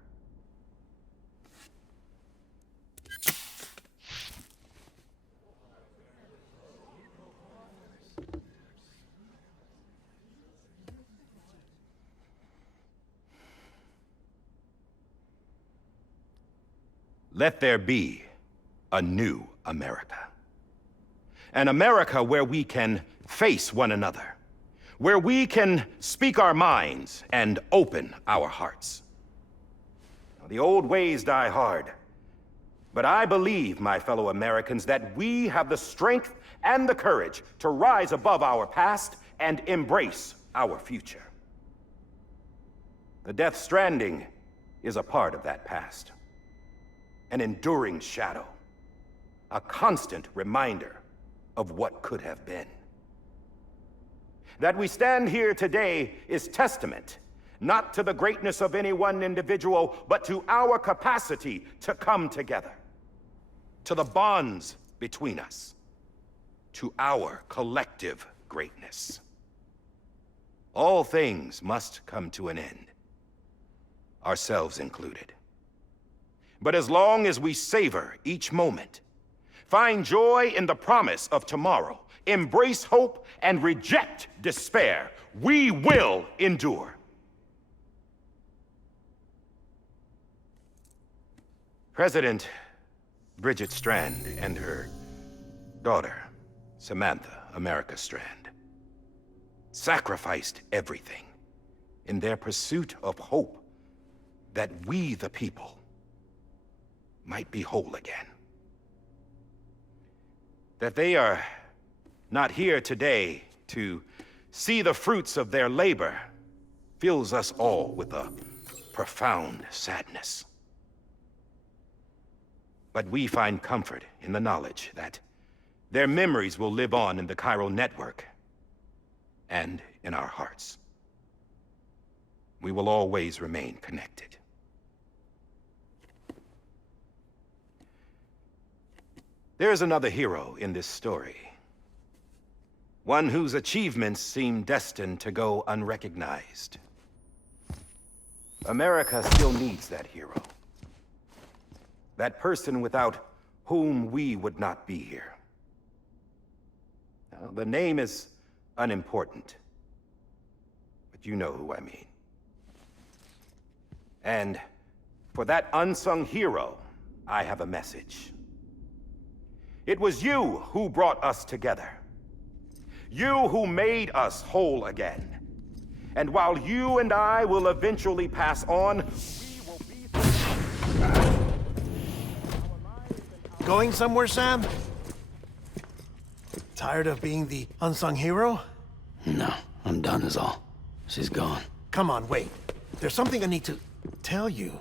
Let there be a new America. An America where we can face one another, where we can speak our minds and open our hearts. Now, the old ways die hard, but I believe, my fellow Americans, that we have the strength and the courage to rise above our past and embrace our future. The Death Stranding is a part of that past. An enduring shadow, a constant reminder of what could have been. That we stand here today is testament, not to the greatness of any one individual, but to our capacity to come together, to the bonds between us, to our collective greatness. All things must come to an end, ourselves included. But as long as we savor each moment, find joy in the promise of tomorrow, embrace hope, and reject despair, we will endure. President Bridget Strand and her daughter, Samantha America Strand, sacrificed everything in their pursuit of hope that we, the people, might be whole again. That they are not here today to see the fruits of their labor fills us all with a profound sadness. But we find comfort in the knowledge that their memories will live on in the chiral network and in our hearts. We will always remain connected. There's another hero in this story. One whose achievements seem destined to go unrecognized. America still needs that hero. That person without whom we would not be here. Now, the name is unimportant, but you know who I mean. And for that unsung hero, I have a message. It was you who brought us together. You who made us whole again. And while you and I will eventually pass on, we will be... Going somewhere, Sam? Tired of being the unsung hero? No, I'm done is all. She's gone. Come on, wait. There's something I need to tell you.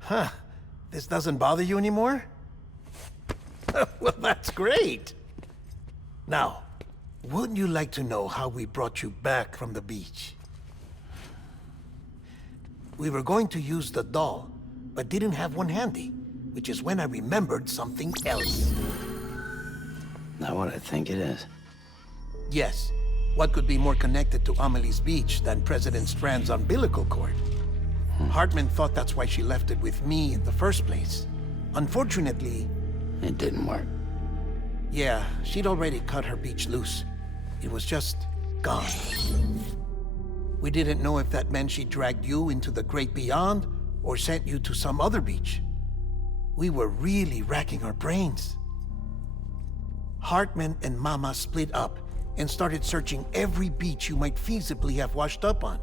Huh. This doesn't bother you anymore? Well, that's great. Now, wouldn't you like to know how we brought you back from the beach? We were going to use the doll, but didn't have one handy, which is when I remembered something else. Not what I think it is. Yes. What could be more connected to Amelie's beach than President Strand's umbilical cord? Hartman thought that's why she left it with me in the first place. Unfortunately... It didn't work. Yeah, she'd already cut her beach loose. It was just gone. We didn't know if that meant she dragged you into the great beyond or sent you to some other beach. We were really racking our brains. Hartman and Mama split up and started searching every beach you might feasibly have washed up on.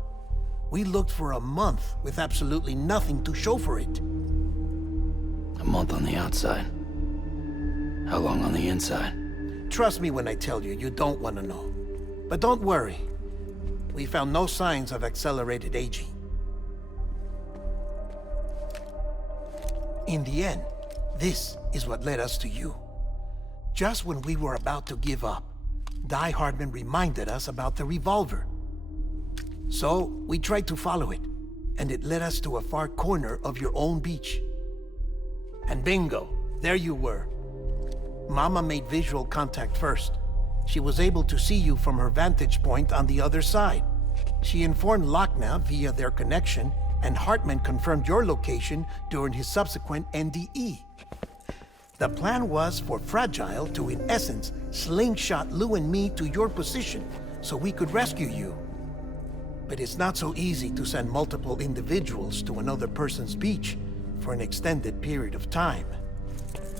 We looked for a month with absolutely nothing to show for it. A month on the outside. How long on the inside? Trust me when I tell you, you don't want to know. But don't worry. We found no signs of accelerated aging. In the end, this is what led us to you. Just when we were about to give up, Die Hardman reminded us about the revolver. So, we tried to follow it, and it led us to a far corner of your own beach. And bingo, there you were. Mama made visual contact first. She was able to see you from her vantage point on the other side. She informed Lochna via their connection, and Hartman confirmed your location during his subsequent NDE. The plan was for Fragile to, in essence, slingshot Lou and me to your position so we could rescue you. But it's not so easy to send multiple individuals to another person's beach for an extended period of time.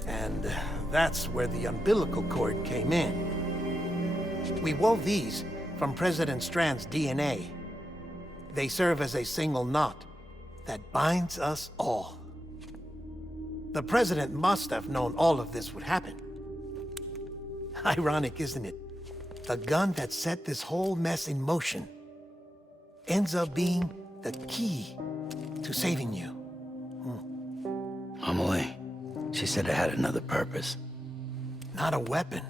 And that's where the umbilical cord came in. We wove these from President Strand's DNA. They serve as a single knot that binds us all. The President must have known all of this would happen. Ironic, isn't it? The gun that set this whole mess in motion ends up being the key to saving you. Amelie, she said it had another purpose. Not a weapon,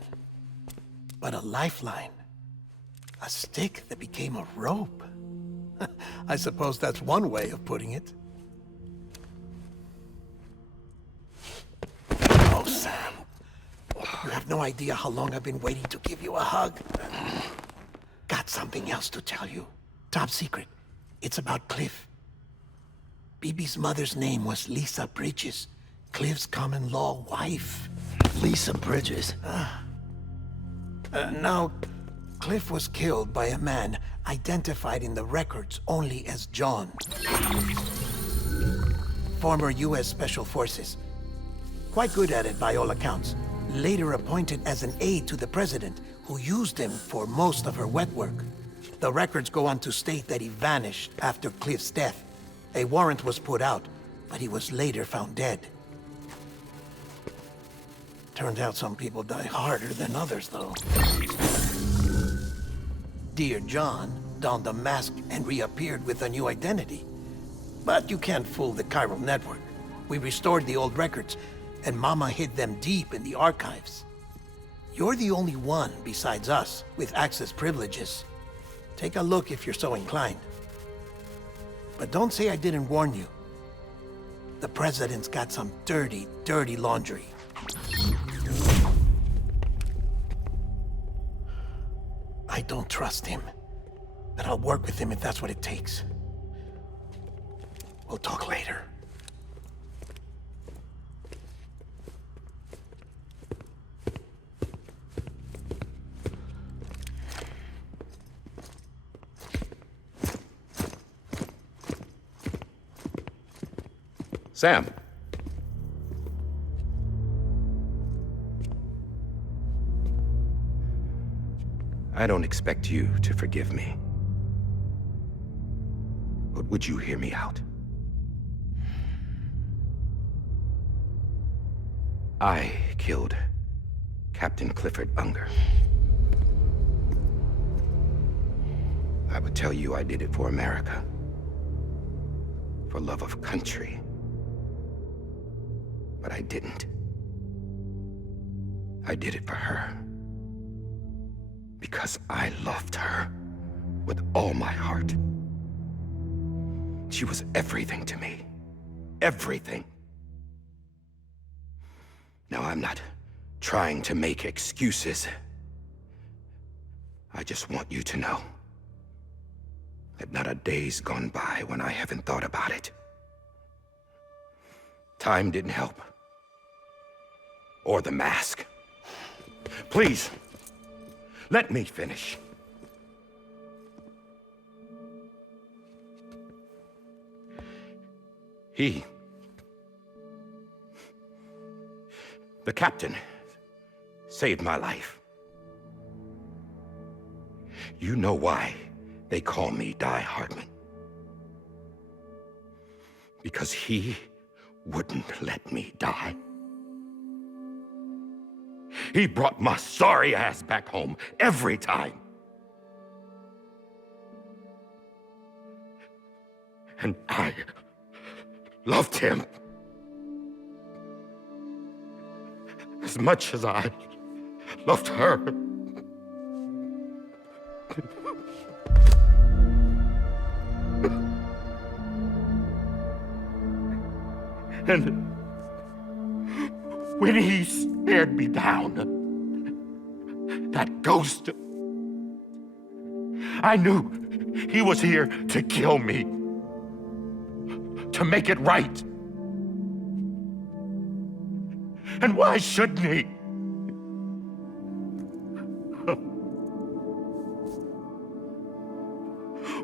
but a lifeline. A stick that became a rope. I suppose that's one way of putting it. Oh, Sam. You have no idea how long I've been waiting to give you a hug. Got something else to tell you. Top secret. It's about Cliff. BB's mother's name was Lisa Bridges, Cliff's common-law wife. Lisa Bridges? No, Cliff was killed by a man identified in the records only as John. Former U.S. Special Forces. Quite good at it by all accounts. Later appointed as an aide to the president, who used him for most of her wet work. The records go on to state that he vanished after Cliff's death. A warrant was put out, but he was later found dead. Turns out some people die harder than others, though. Dear John donned a mask and reappeared with a new identity. But you can't fool the chiral network. We restored the old records, and Mama hid them deep in the archives. You're the only one, besides us, with access privileges. Take a look if you're so inclined. But don't say I didn't warn you. The President's got some dirty, dirty laundry. I don't trust him, but I'll work with him if that's what it takes. We'll talk later. Sam. I don't expect you to forgive me. But would you hear me out? I killed Captain Clifford Unger. I would tell you I did it for America. For love of country. But I didn't. I did it for her. Because I loved her with all my heart. She was everything to me. Everything. Now, I'm not trying to make excuses. I just want you to know that not a day's gone by when I haven't thought about it. Time didn't help. Or the mask. Please, let me finish. The captain, saved my life. You know why they call me Die Hartman. Because he wouldn't let me die. He brought my sorry ass back home every time. And I loved him as much as I loved her. when he stared me down, that ghost, I knew he was here to kill me, to make it right. And why shouldn't he?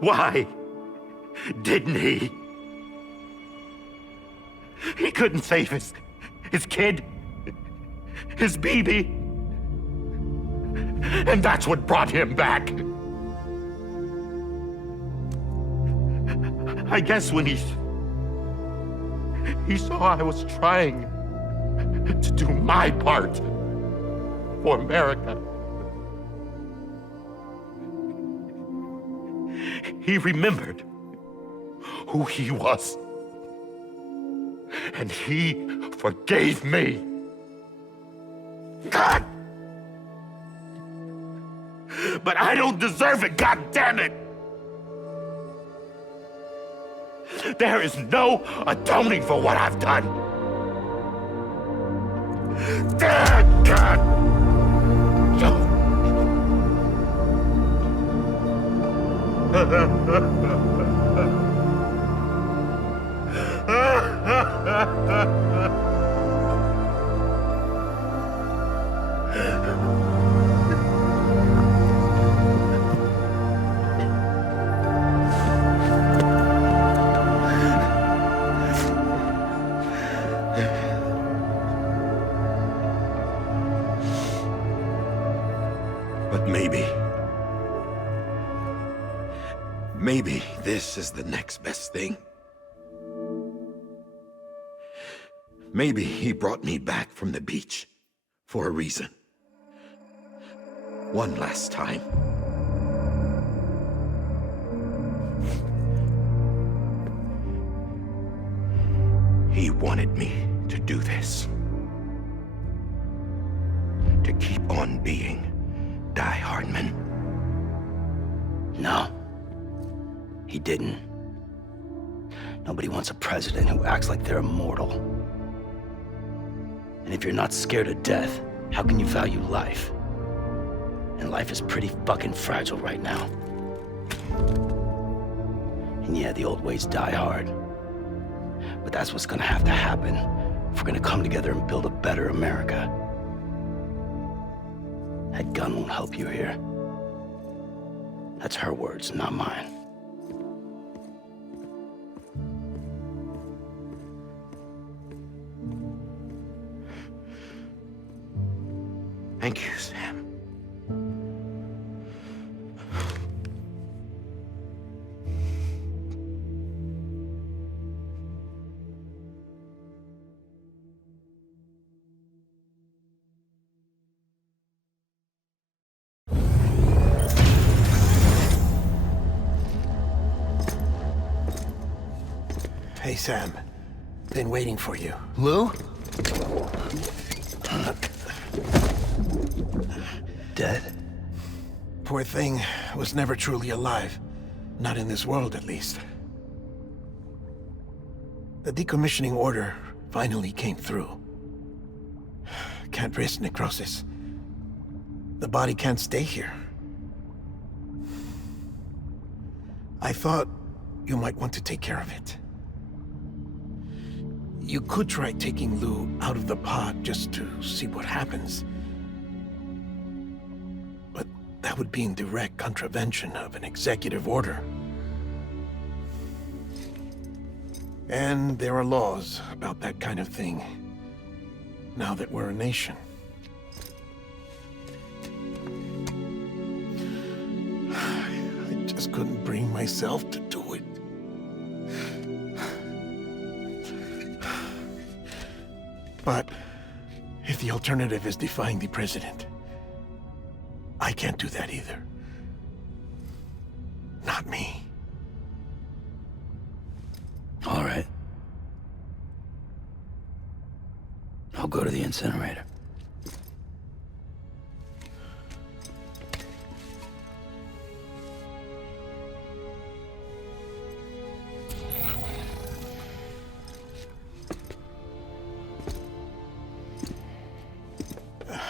Why didn't he? He couldn't save his kid, his baby. And that's what brought him back. I guess when he saw I was trying to do my part for America, he remembered who he was. And he forgave me. God! But I don't deserve it, God damn it! There is no atoning for what I've done. Damn, God! But maybe this is the next best thing. Maybe he brought me back from the beach for a reason. One last time. He wanted me to do this. To keep on being Die Hardman. No. He didn't. Nobody wants a president who acts like they're immortal. And if you're not scared of death, how can you value life? And life is pretty fucking fragile right now. And yeah, the old ways die hard. But that's what's gonna have to happen if we're gonna come together and build a better America. That gun won't help you here. That's her words, not mine. Thank you, Sam. Hey, Sam. Been waiting for you. Lou? Dead? Poor thing was never truly alive. Not in this world, at least. The decommissioning order finally came through. Can't risk necrosis. The body can't stay here. I thought you might want to take care of it. You could try taking Lou out of the pod just to see what happens. But that would be in direct contravention of an executive order. And there are laws about that kind of thing, now that we're a nation. I just couldn't bring myself to do it. But if the alternative is defying the president, I can't do that either. Not me. All right. I'll go to the incinerator.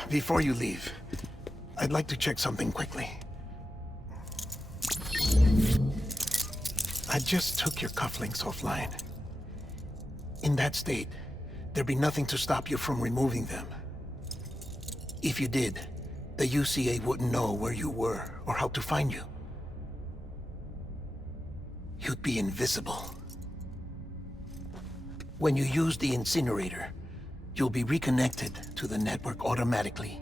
Before you leave, I'd like to check something quickly. I just took your cufflinks offline. In that state, there'd be nothing to stop you from removing them. If you did, the UCA wouldn't know where you were or how to find you. You'd be invisible. When you use the incinerator, you'll be reconnected to the network automatically.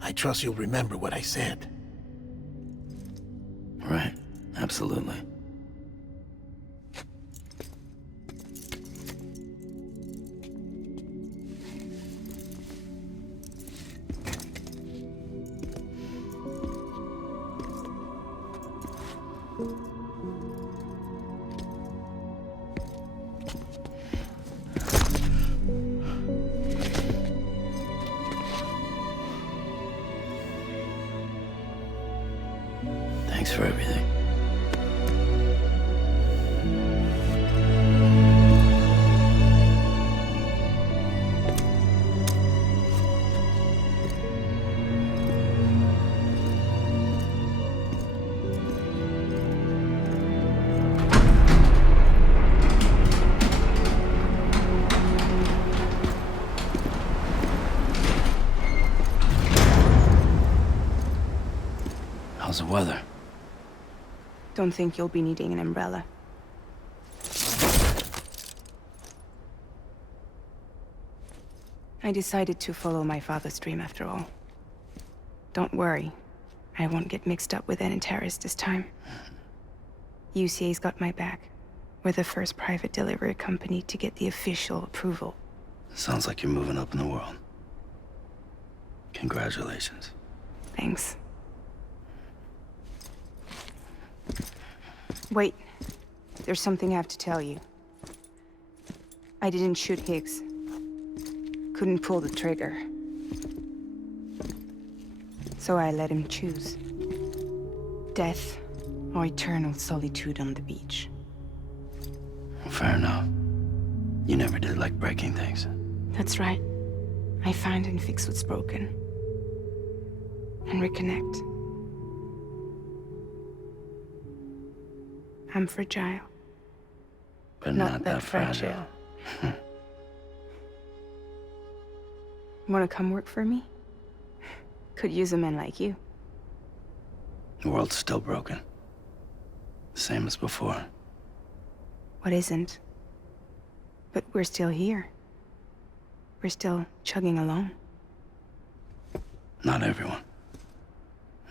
I trust you'll remember what I said. Right. Absolutely. Thanks for everything. How's the weather? Don't think you'll be needing an umbrella. I decided to follow my father's dream after all. Don't worry. I won't get mixed up with any terrorists this time. UCA's got my back. We're the first private delivery company to get the official approval. Sounds like you're moving up in the world. Congratulations. Thanks. Wait. There's something I have to tell you. I didn't shoot Higgs. Couldn't pull the trigger. So I let him choose. Death or eternal solitude on the beach. Fair enough. You never did like breaking things. That's right. I find and fix what's broken. And reconnect. I'm fragile. But not that fragile. Wanna come work for me? Could use a man like you. The world's still broken. Same as before. What isn't? But we're still here. We're still chugging along. Not everyone.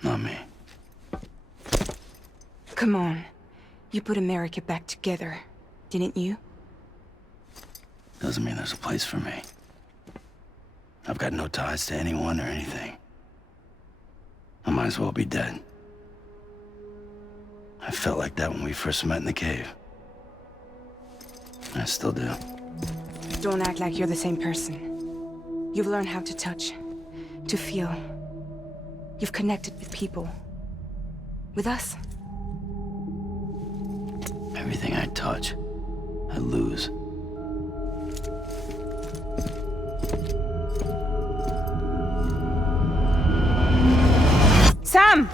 Not me. Come on. You put America back together, didn't you? Doesn't mean there's a place for me. I've got no ties to anyone or anything. I might as well be dead. I felt like that when we first met in the cave. I still do. Don't act like you're the same person. You've learned how to touch, to feel. You've connected with people. With us. Everything I touch, I lose. Sam!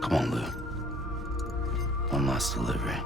Come on, Lou. One last delivery.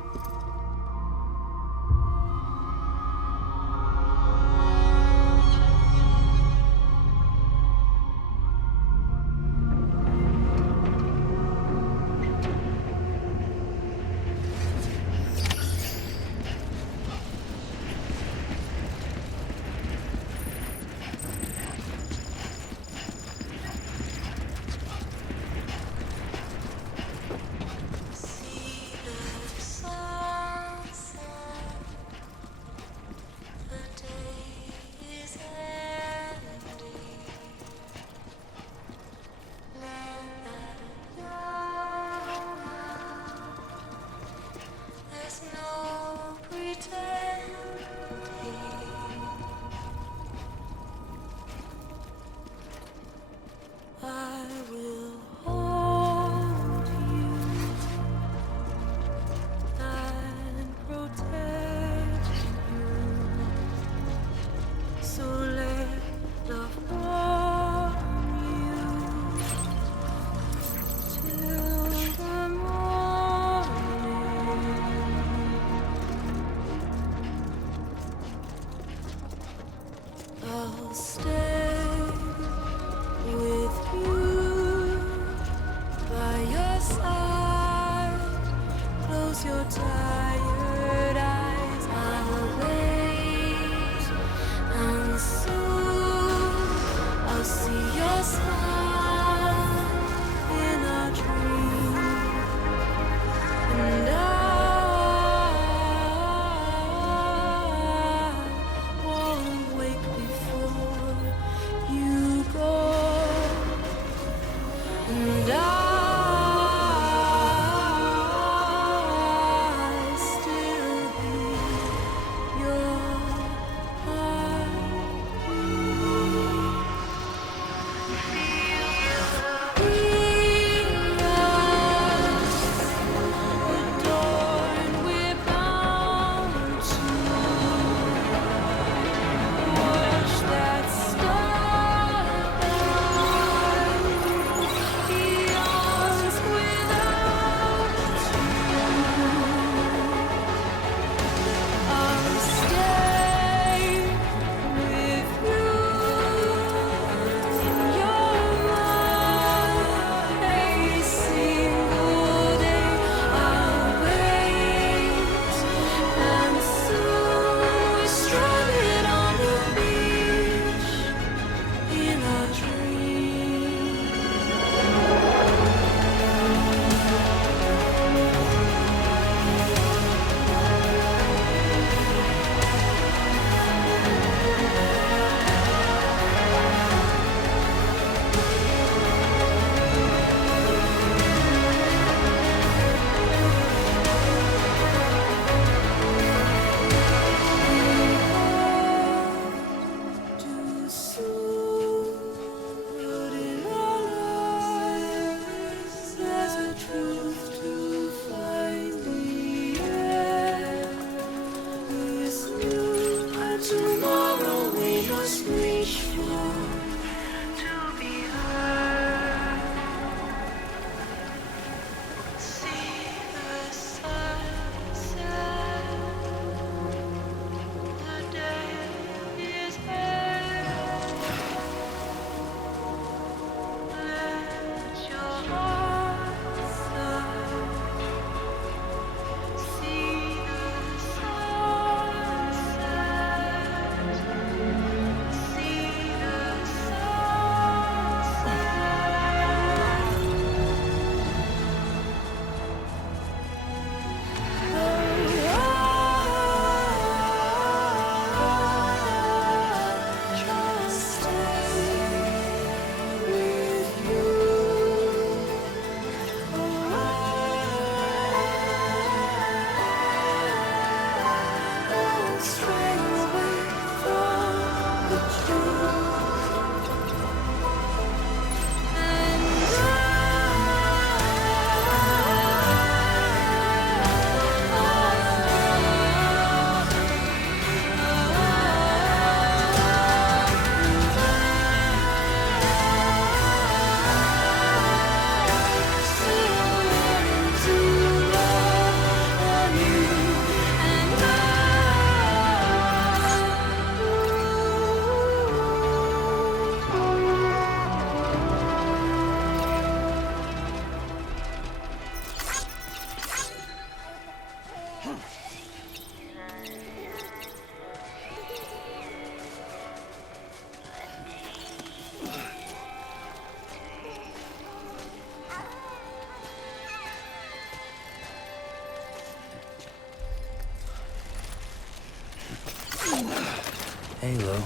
Hey, Lou.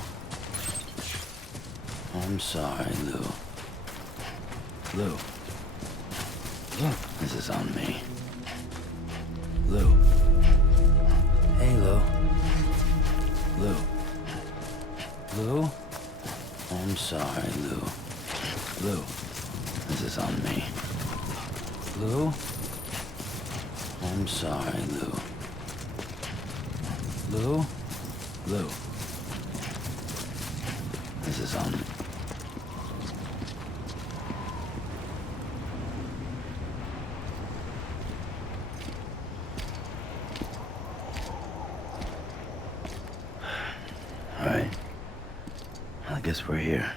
I'm sorry, Lou. Lou. This is on me. Lou. Hey, Lou. Lou. Lou? I'm sorry, Lou. Lou. This is on me. Lou? I'm sorry, Lou. Lou? Lou. This is on me. All right. I guess we're here.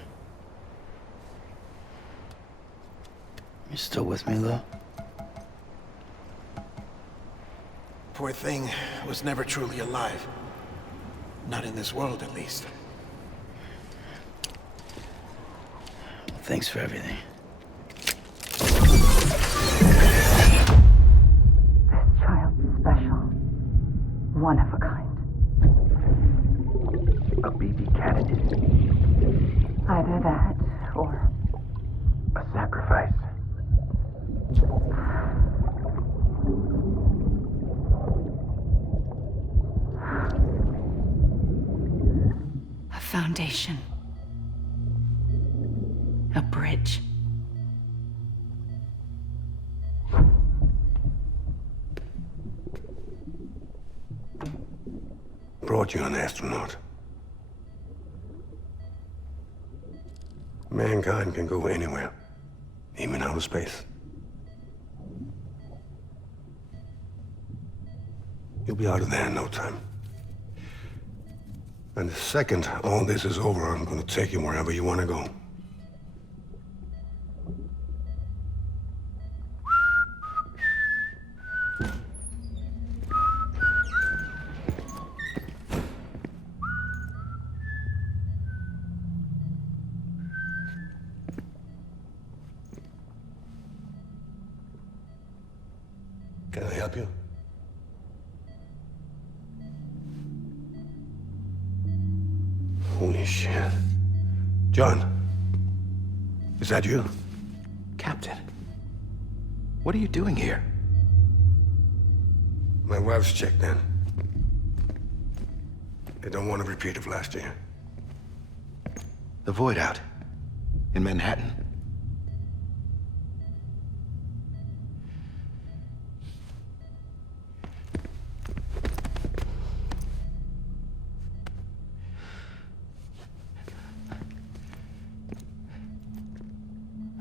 You still with me, Lou? Poor thing was never truly alive. Not in this world, at least. Thanks for everything. This child's special. One of a kind. A baby candidate. Either that, or... a sacrifice. A foundation. A bridge. Brought you an astronaut. Mankind can go anywhere, even outer space. You'll be out of there in no time. And the second all this is over, I'm gonna take you wherever you wanna go. Can I help you? Holy shit. John, is that you? Captain, what are you doing here? My wife's checked in. They don't want a repeat of last year. The Void out. In Manhattan.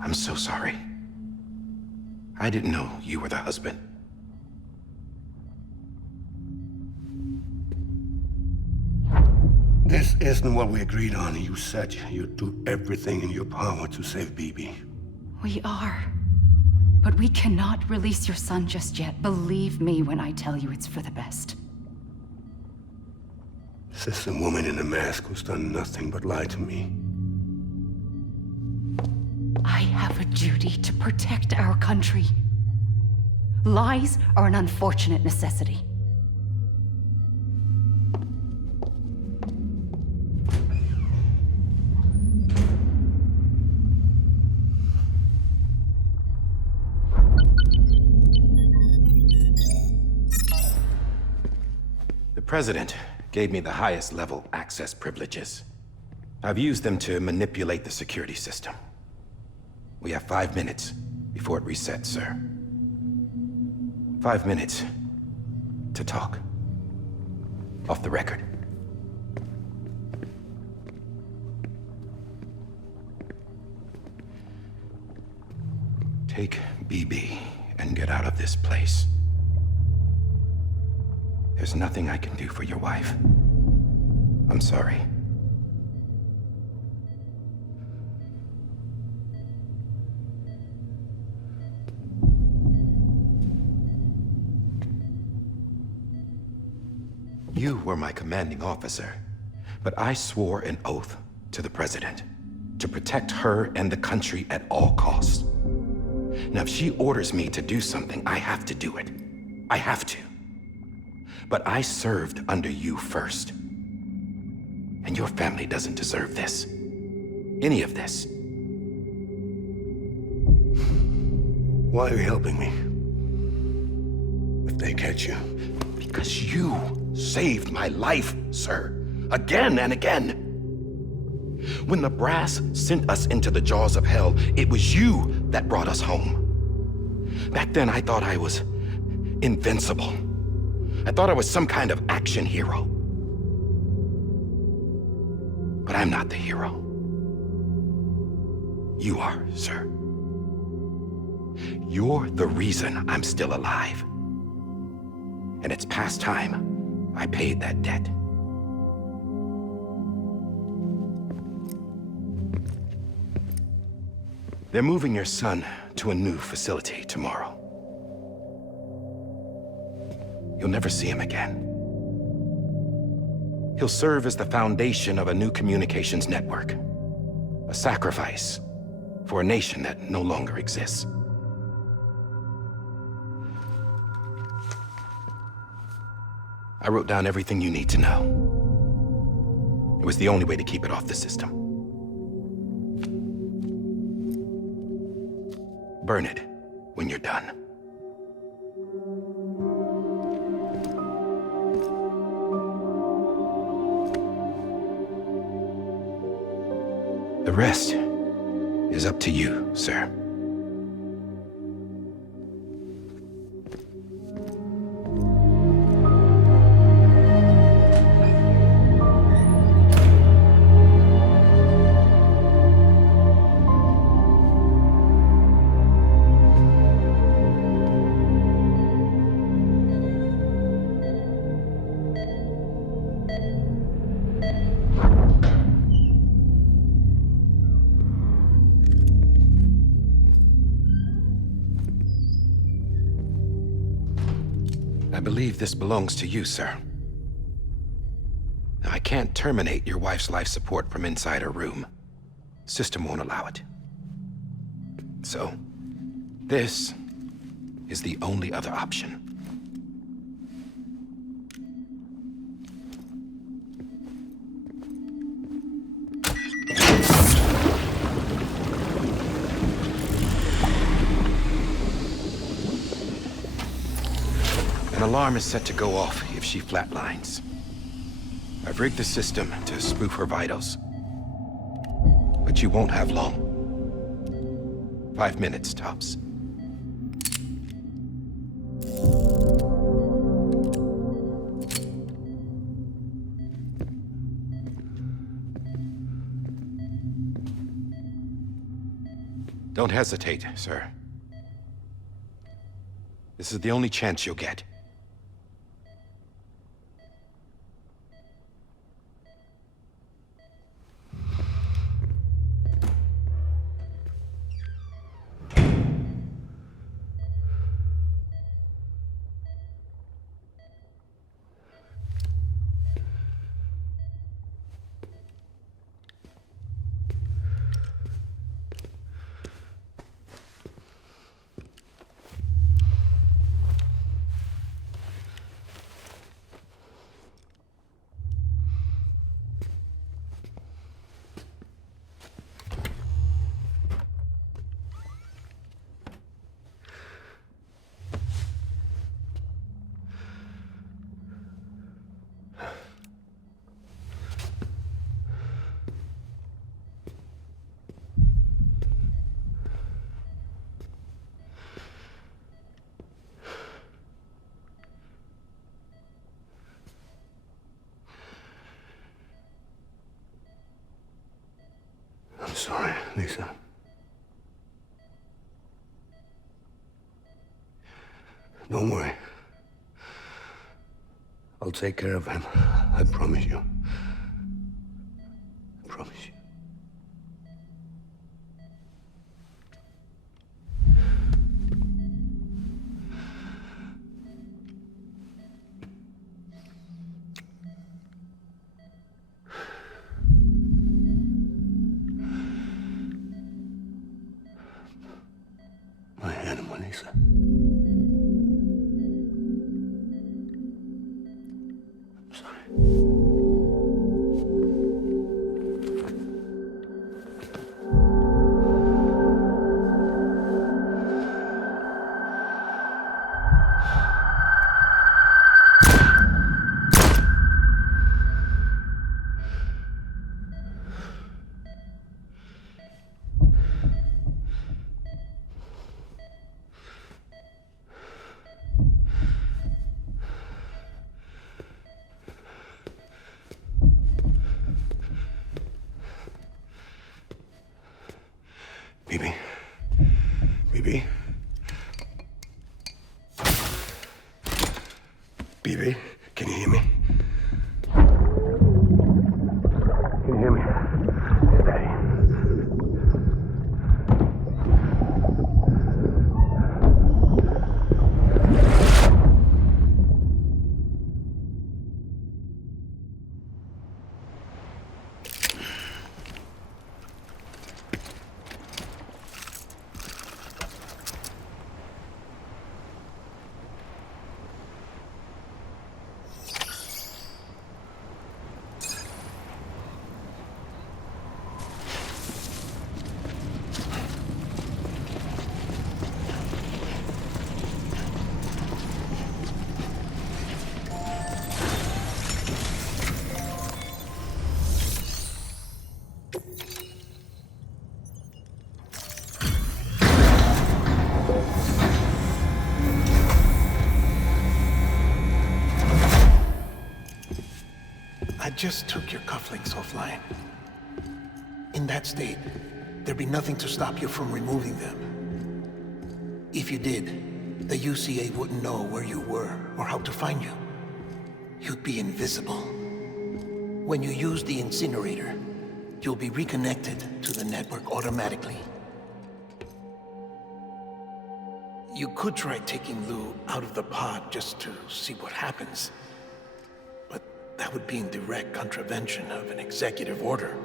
I'm so sorry. I didn't know you were the husband. This isn't what we agreed on. You said you'd do everything in your power to save BB. We are. But we cannot release your son just yet. Believe me when I tell you it's for the best. This is a woman in a mask who's done nothing but lie to me. I have a duty to protect our country. Lies are an unfortunate necessity. The President gave me the highest level access privileges. I've used them to manipulate the security system. We have 5 minutes before it resets, sir. 5 minutes to talk. Off the record. Take BB and get out of this place. There's nothing I can do for your wife. I'm sorry. You were my commanding officer, but I swore an oath to the President to protect her and the country at all costs. Now, if she orders me to do something, I have to do it. I have to. But I served under you first. And And your family doesn't deserve this. Any of this. Why are you helping me? If they catch you. Because you saved my life, sir. Again and again. When the brass sent us into the jaws of hell, it was you that brought us home. Back then, I thought I was invincible. I thought I was some kind of action hero. But I'm not the hero. You are, sir. You're the reason I'm still alive. And it's past time I paid that debt. They're moving your son to a new facility tomorrow. You'll never see him again. He'll serve as the foundation of a new communications network. A sacrifice for a nation that no longer exists. I wrote down everything you need to know. It was the only way to keep it off the system. Burn it when you're done. The rest is up to you, sir. I believe this belongs to you, sir. Now, I can't terminate your wife's life support from inside her room. System won't allow it. So, this is the only other option. An alarm is set to go off if she flatlines. I've rigged the system to spoof her vitals. But you won't have long. 5 minutes, tops. Don't hesitate, sir. This is the only chance you'll get. I'm sorry, Lisa. Don't worry. I'll take care of him. I promise you. I promise you. My animal, Lisa. I'm sorry. BB, can you hear me? Can you hear me? Steady. I just took your cufflinks offline. In that state, there'd be nothing to stop you from removing them. If you did, the UCA wouldn't know where you were or how to find you. You'd be invisible. When you use the incinerator, you'll be reconnected to the network automatically. You could try taking Lou out of the pod just to see what happens. But that would be in direct contravention of an executive order.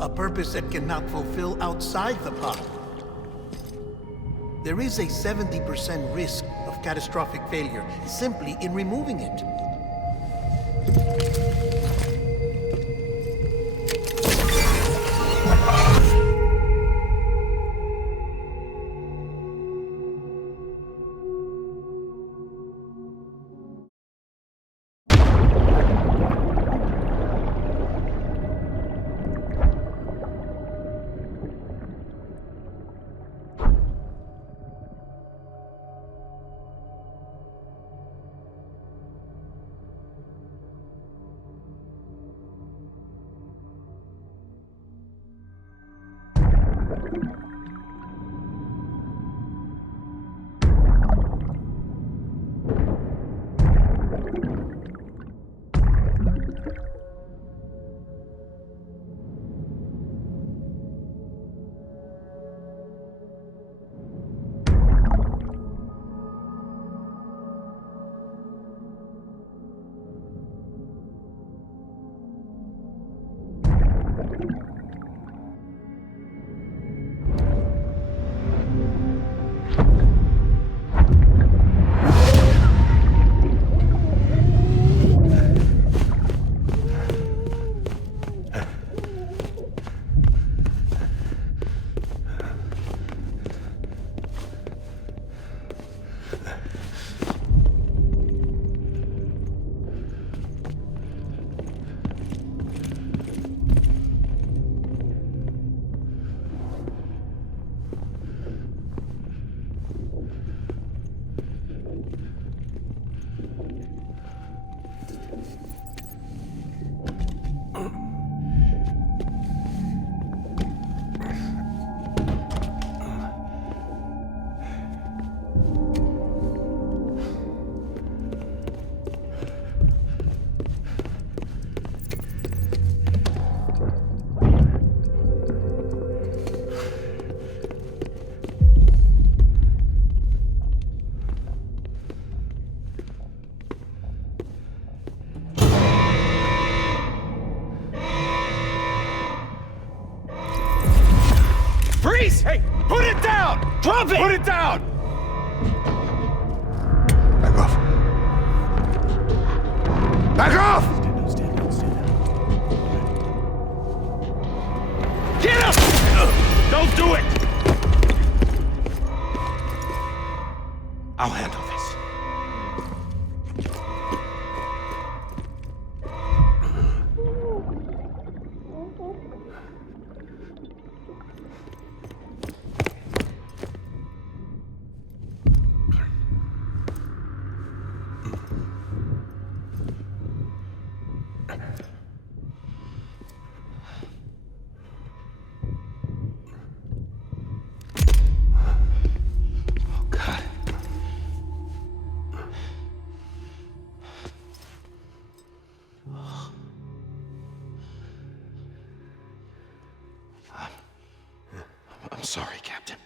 A purpose that cannot fulfill outside the pod. There is a 70% risk of catastrophic failure simply in removing it. Hey, put it down! Drop it! Put it down! Back off. Back off! Get up! Don't do it! I'll handle this. I'm sorry, Captain.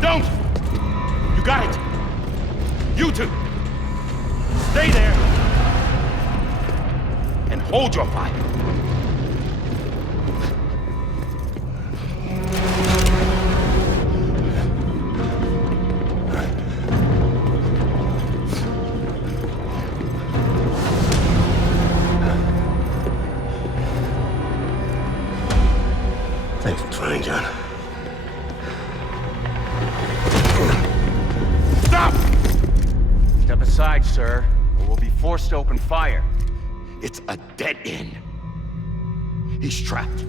Don't! You got it! You two! Stay there! And hold your fire! Thanks for trying, John. Stop! Step aside, sir, or we'll be forced to open fire. It's a dead end. He's trapped.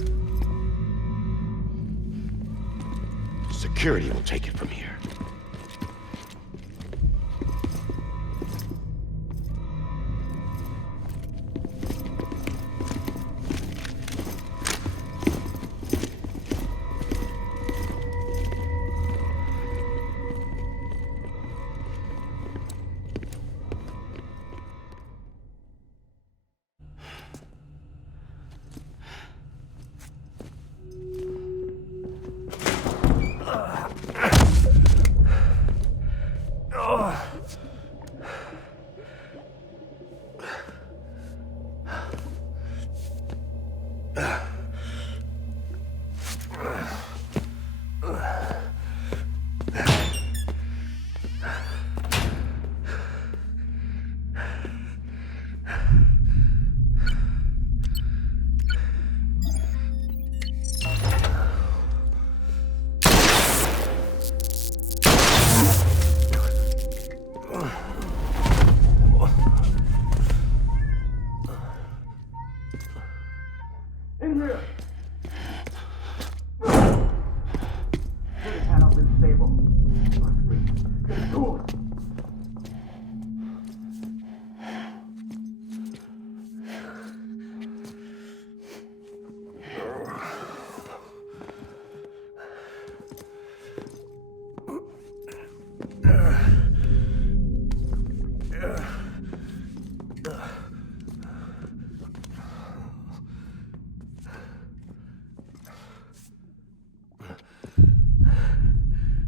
Security will take it from here.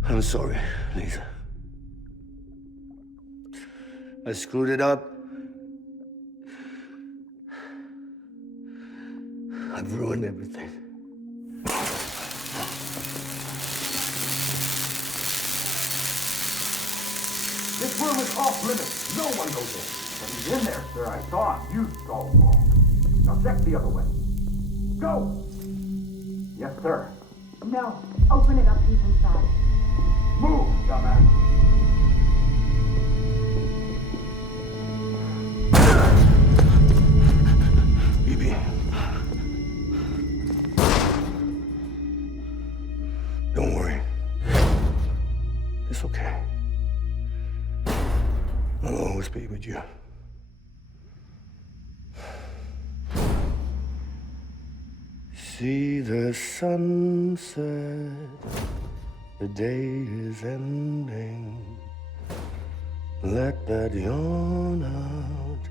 I'm sorry, Lisa. I screwed it up. I've ruined everything. This room is off limits. No one goes in. But he's in there, sir. I saw him. You stalled wrong. Now check the other way. Go! Yes, sir. No. Open it up. He's inside. Move, dumbass. BB. Don't worry. It's okay. I'll always be with you. See the sunset, the day is ending. Let that yawn out,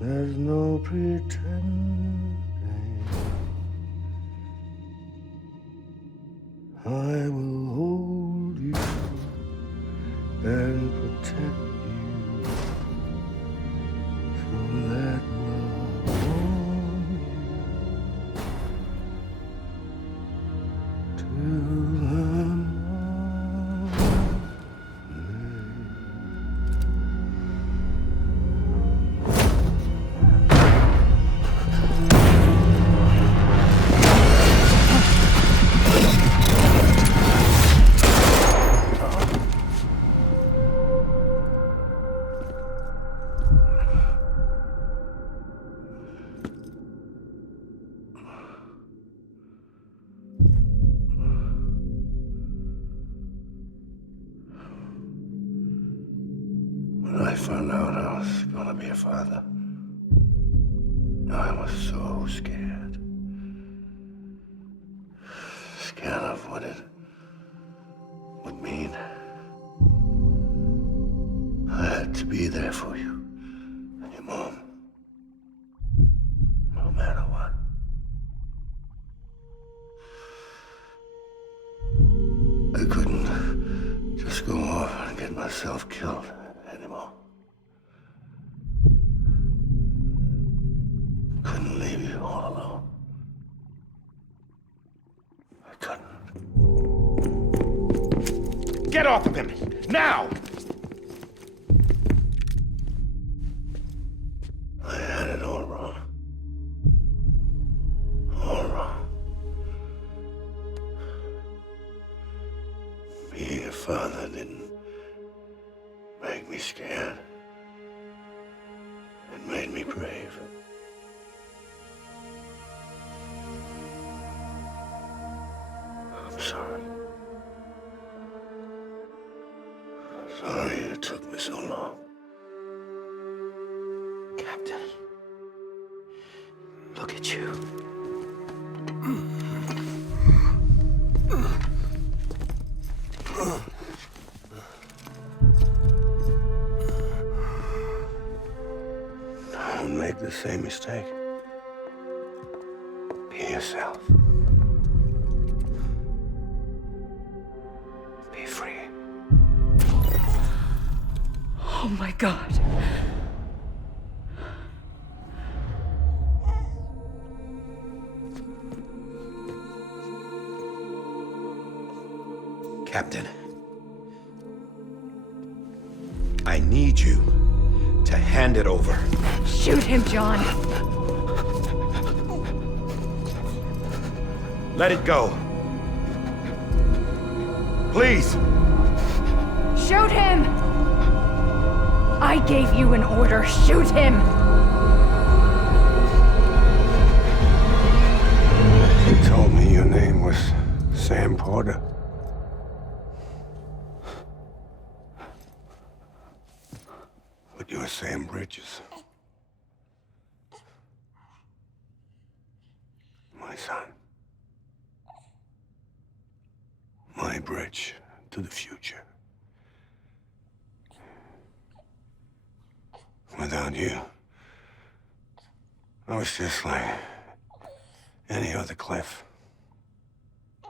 there's no pretending. I will hold you and protect you. So let love warm you till the found out I was gonna be a father, I was so scared. Scared of what it would mean. I had to be there for you and your mom, no matter what. I couldn't just go off and get myself killed anymore. Couldn't leave you all alone. I couldn't. Get off of him! Now! I had it all wrong. All wrong. Being a father didn't make me scared. It made me brave. I'm sorry. Sorry it took me so long. Captain, look at you. Don't make the same mistake. Be yourself. Be free. Oh my God. Captain, I need you to hand it over. Shoot him, John. Let it go. Please. Shoot him! I gave you an order. Shoot him! You told me your name was Sam Porter. But you're Sam Bridges. My son. My bridge to the future. Without you, I was just like any other Cliff. A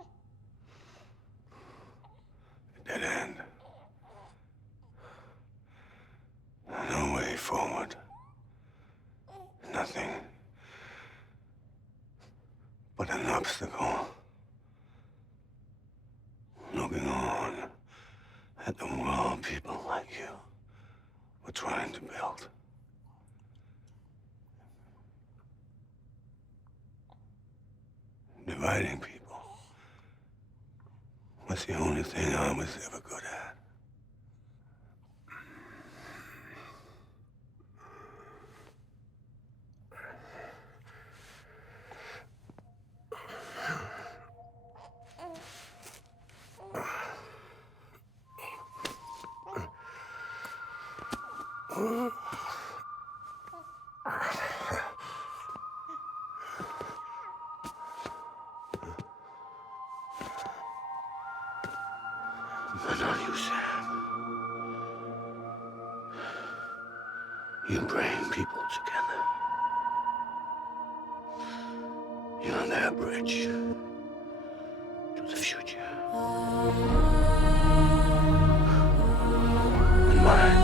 dead end. No way forward. Nothing but an obstacle. Looking on at the world people like you were trying to build. Dividing people was the only thing I was ever good at. But not you, Sam. You bring people together. You're their bridge to the future. And mine.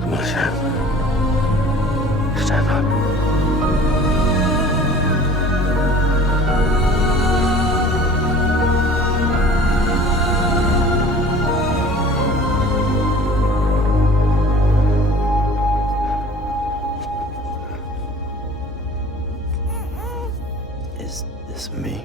Come on, Sam. Stand up. Is this me?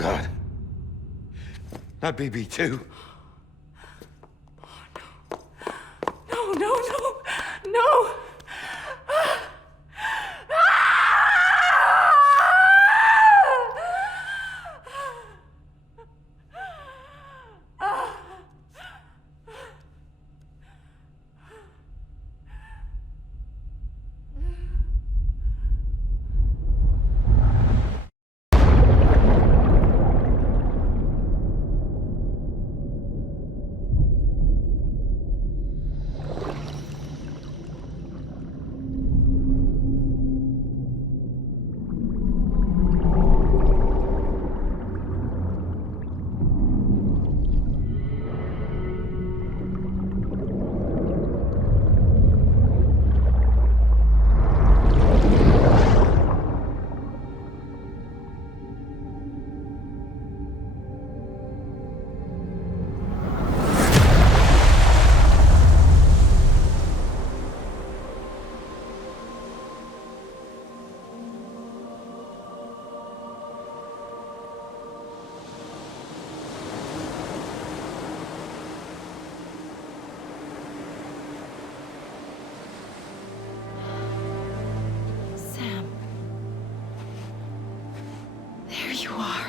God. Not BB2. No, no, no, no! There you are.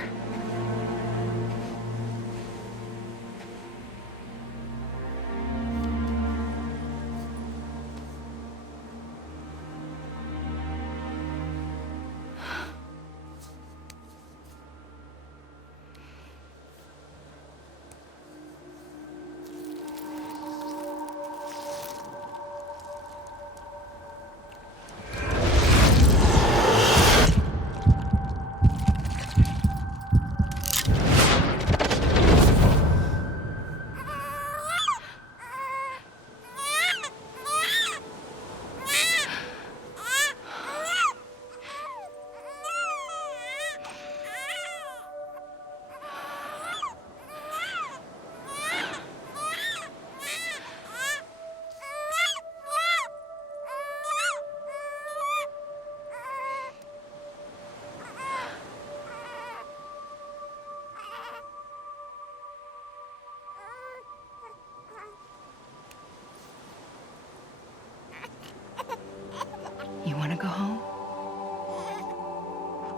You want to go home?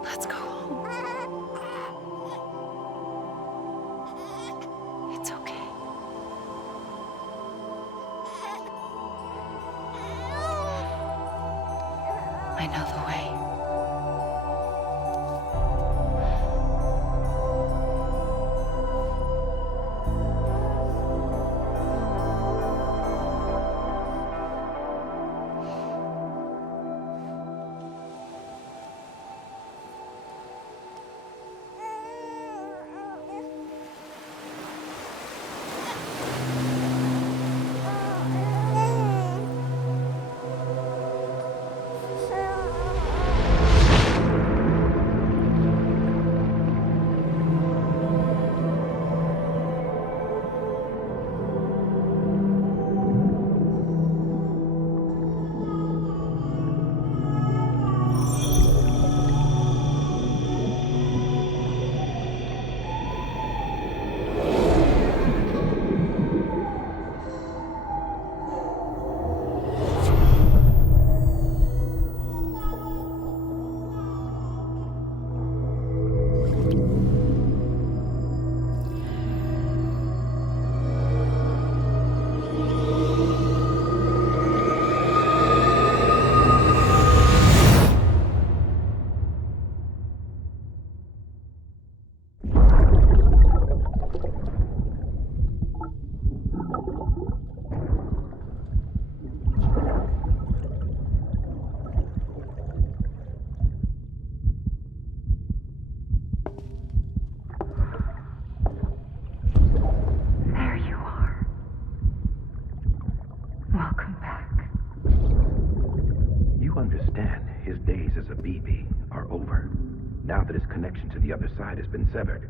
Let's go home. It's okay. I know the way. Now that his connection to the other side has been severed.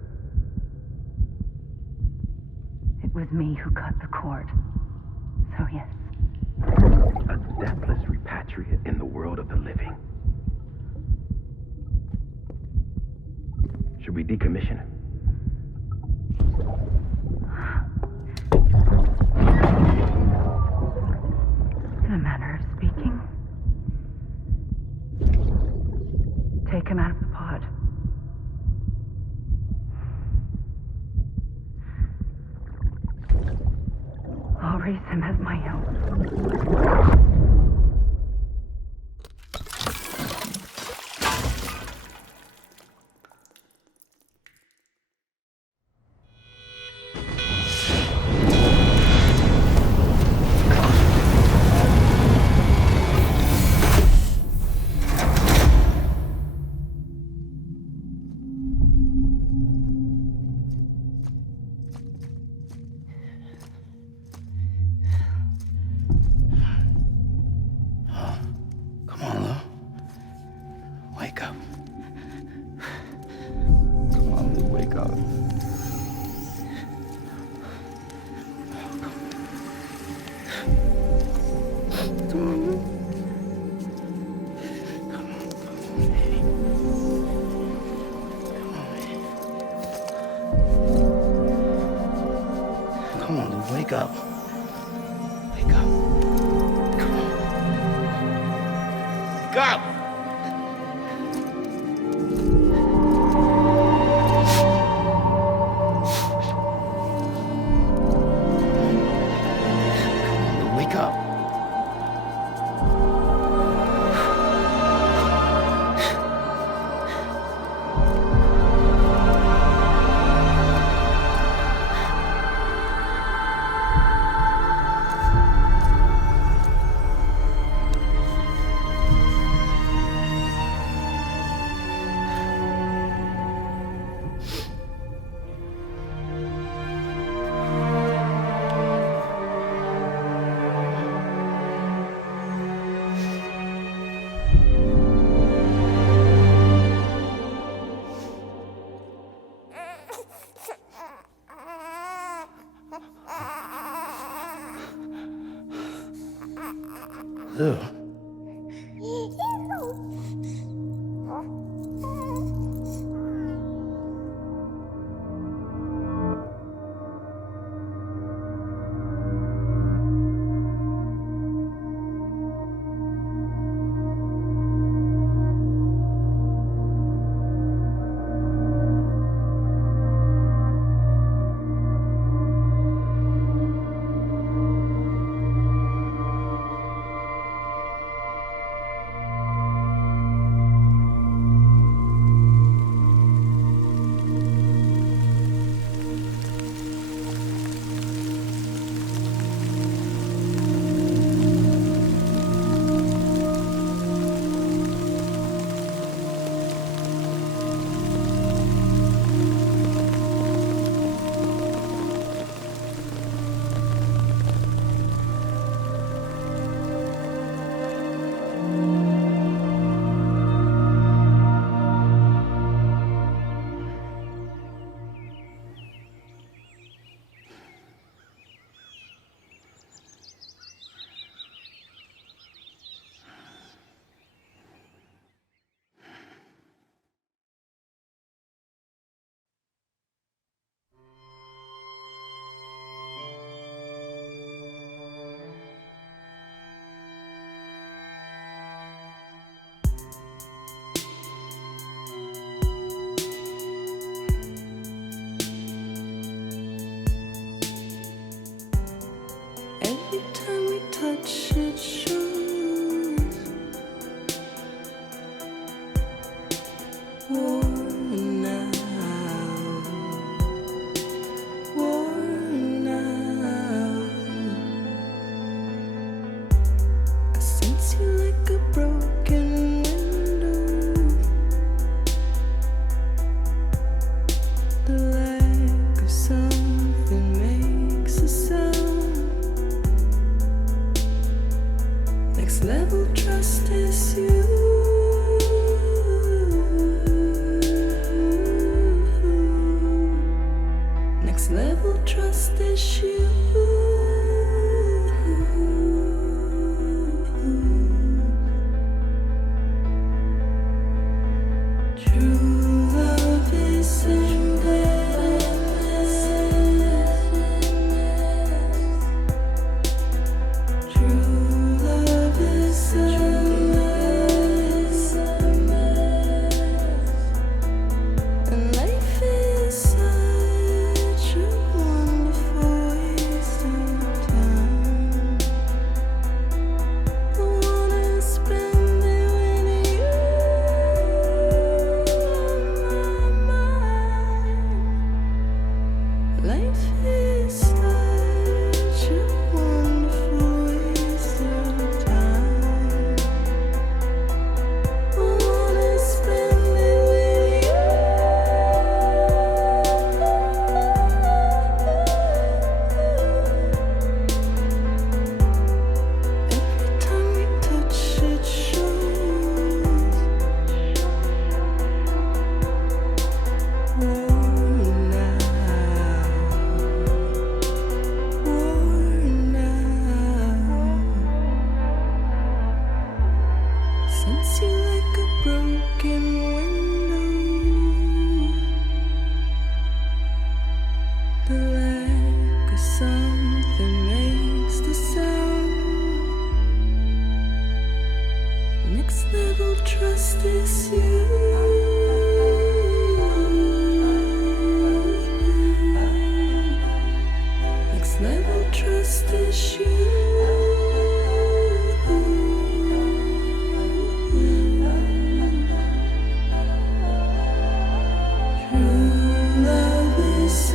It was me who cut the cord. So yes. A deathless repatriate in the world of the living. Should we decommission him? raise him as my own. Come on, Lou. Wake up. Come on, Lou, wake up. Come on, Lou. Come on, Lou, wake up. Wake up. Come on. Wake up! Wake up. Lou. Every time we touch it shows worn out, worn out. I sense you like a broken window. The lack of something makes a sound. Next level trust is you. Next level trust is you. True love is endless. True love is endless. And life is such a wonderful waste of Life is such a wonderful waste of time. I wanna spend it with you. Every time we touch it shows. Worn out. Sense you like a broken window. The lack of something makes the sound. Next level trust is you. Next level trust is you. True love is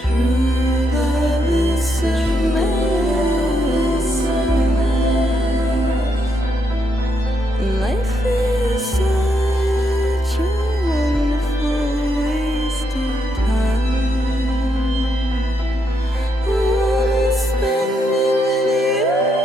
True love is a mess. Life is such a wonderful waste of time. I wanna spend it with you.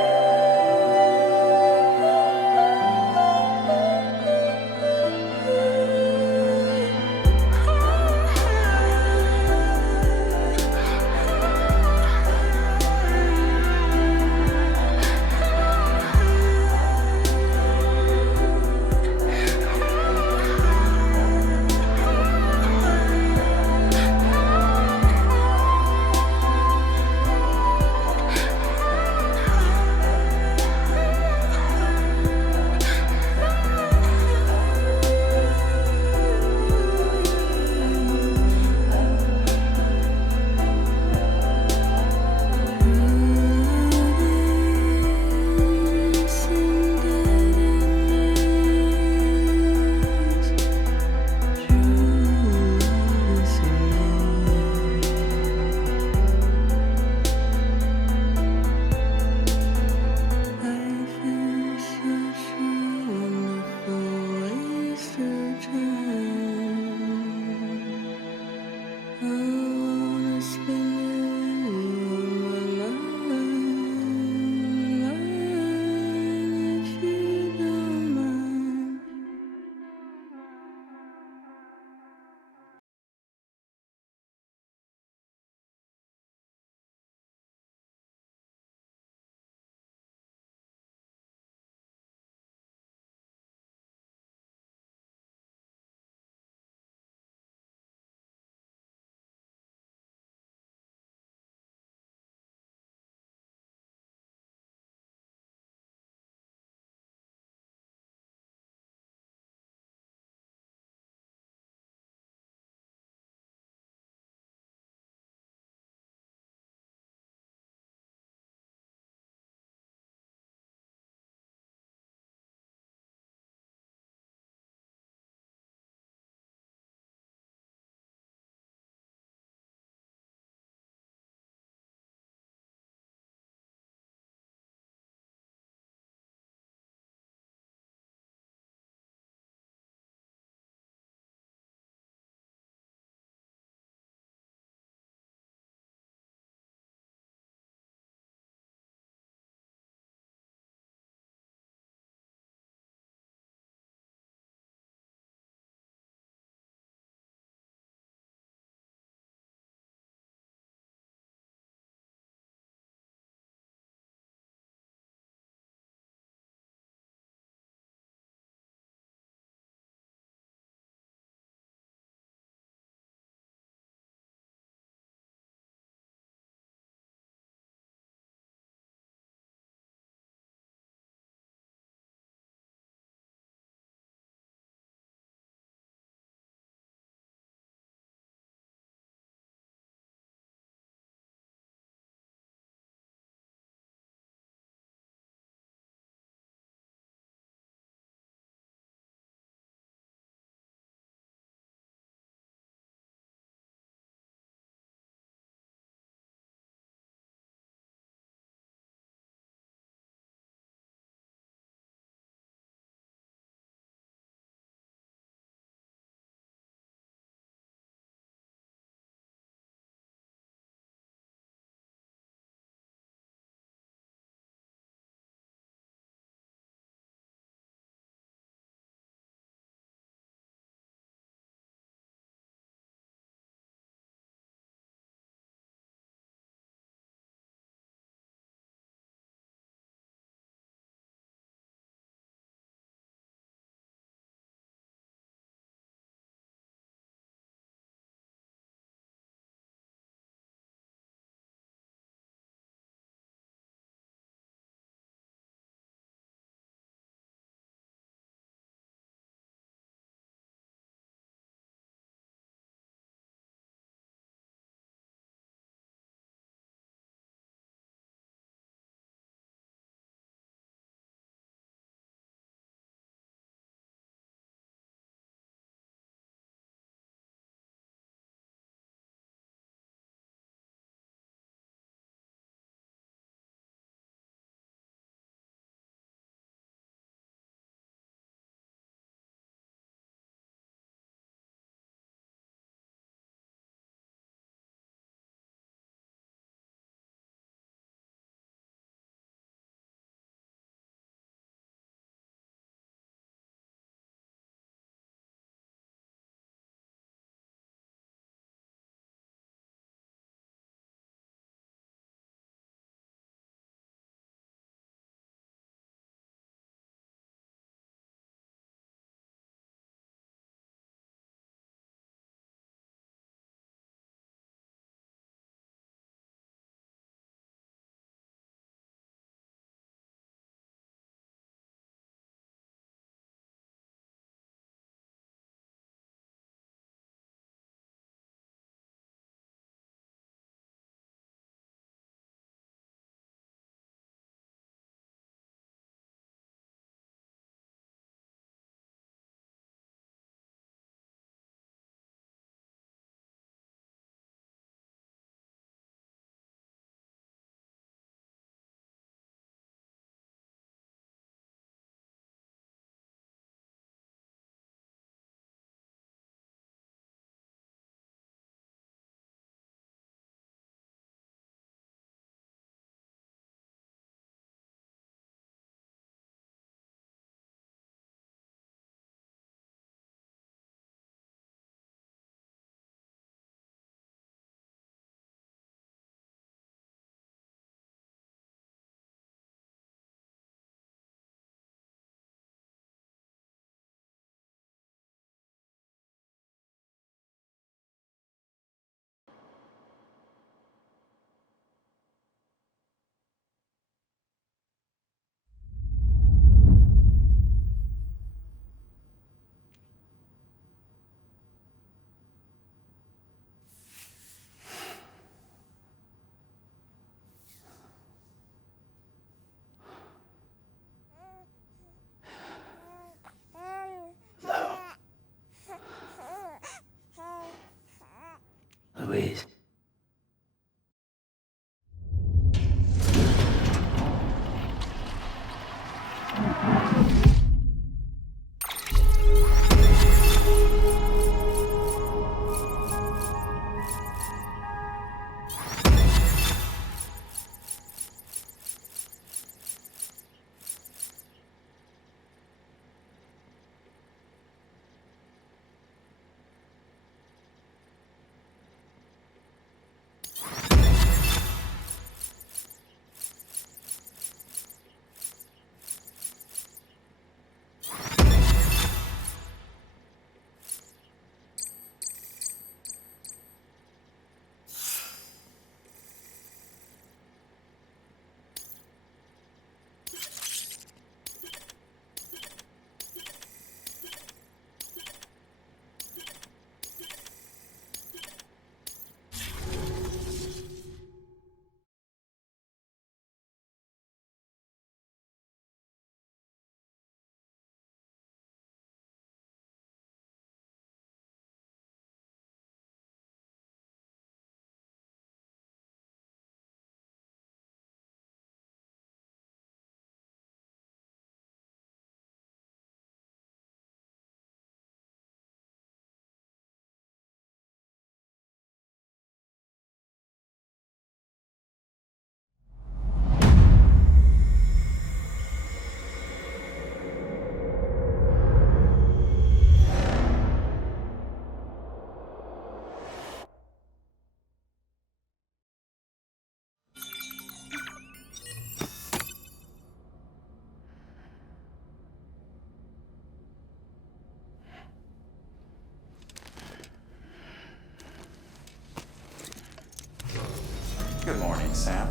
Sam.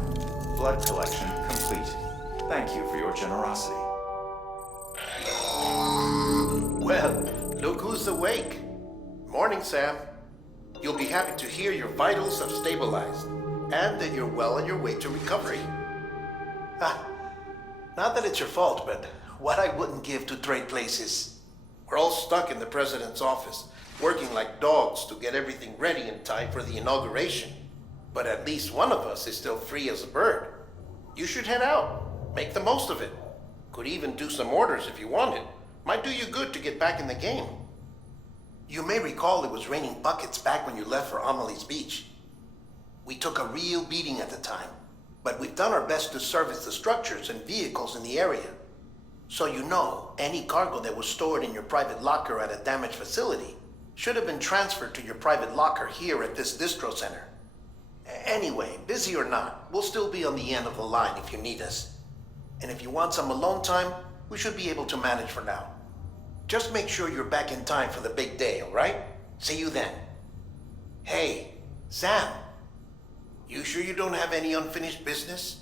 Blood collection complete. Thank you for your generosity. Well, look who's awake. Morning, Sam. You'll be happy to hear your vitals have stabilized, and that you're well on your way to recovery. Not that it's your fault, but what I wouldn't give to trade places. We're all stuck in the president's office, working like dogs to get everything ready in time for the inauguration. But at least one of us is still free as a bird. You should head out. Make the most of it. Could even do some orders if you wanted. Might do you good to get back in the game. You may recall it was raining buckets back when you left for Amelie's Beach. We took a real beating at the time, but we've done our best to service the structures and vehicles in the area. So you know, any cargo that was stored in your private locker at a damaged facility should have been transferred to your private locker here at this distro center. Anyway, busy or not, we'll still be on the end of the line if you need us. And if you want some alone time, we should be able to manage for now. Just make sure you're back in time for the big day, all right? See you then. Hey, Sam. You sure you don't have any unfinished business?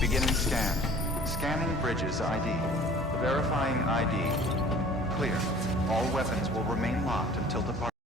Beginning scan. Scanning bridges ID. Verifying ID. Clear. All weapons will remain locked until departure.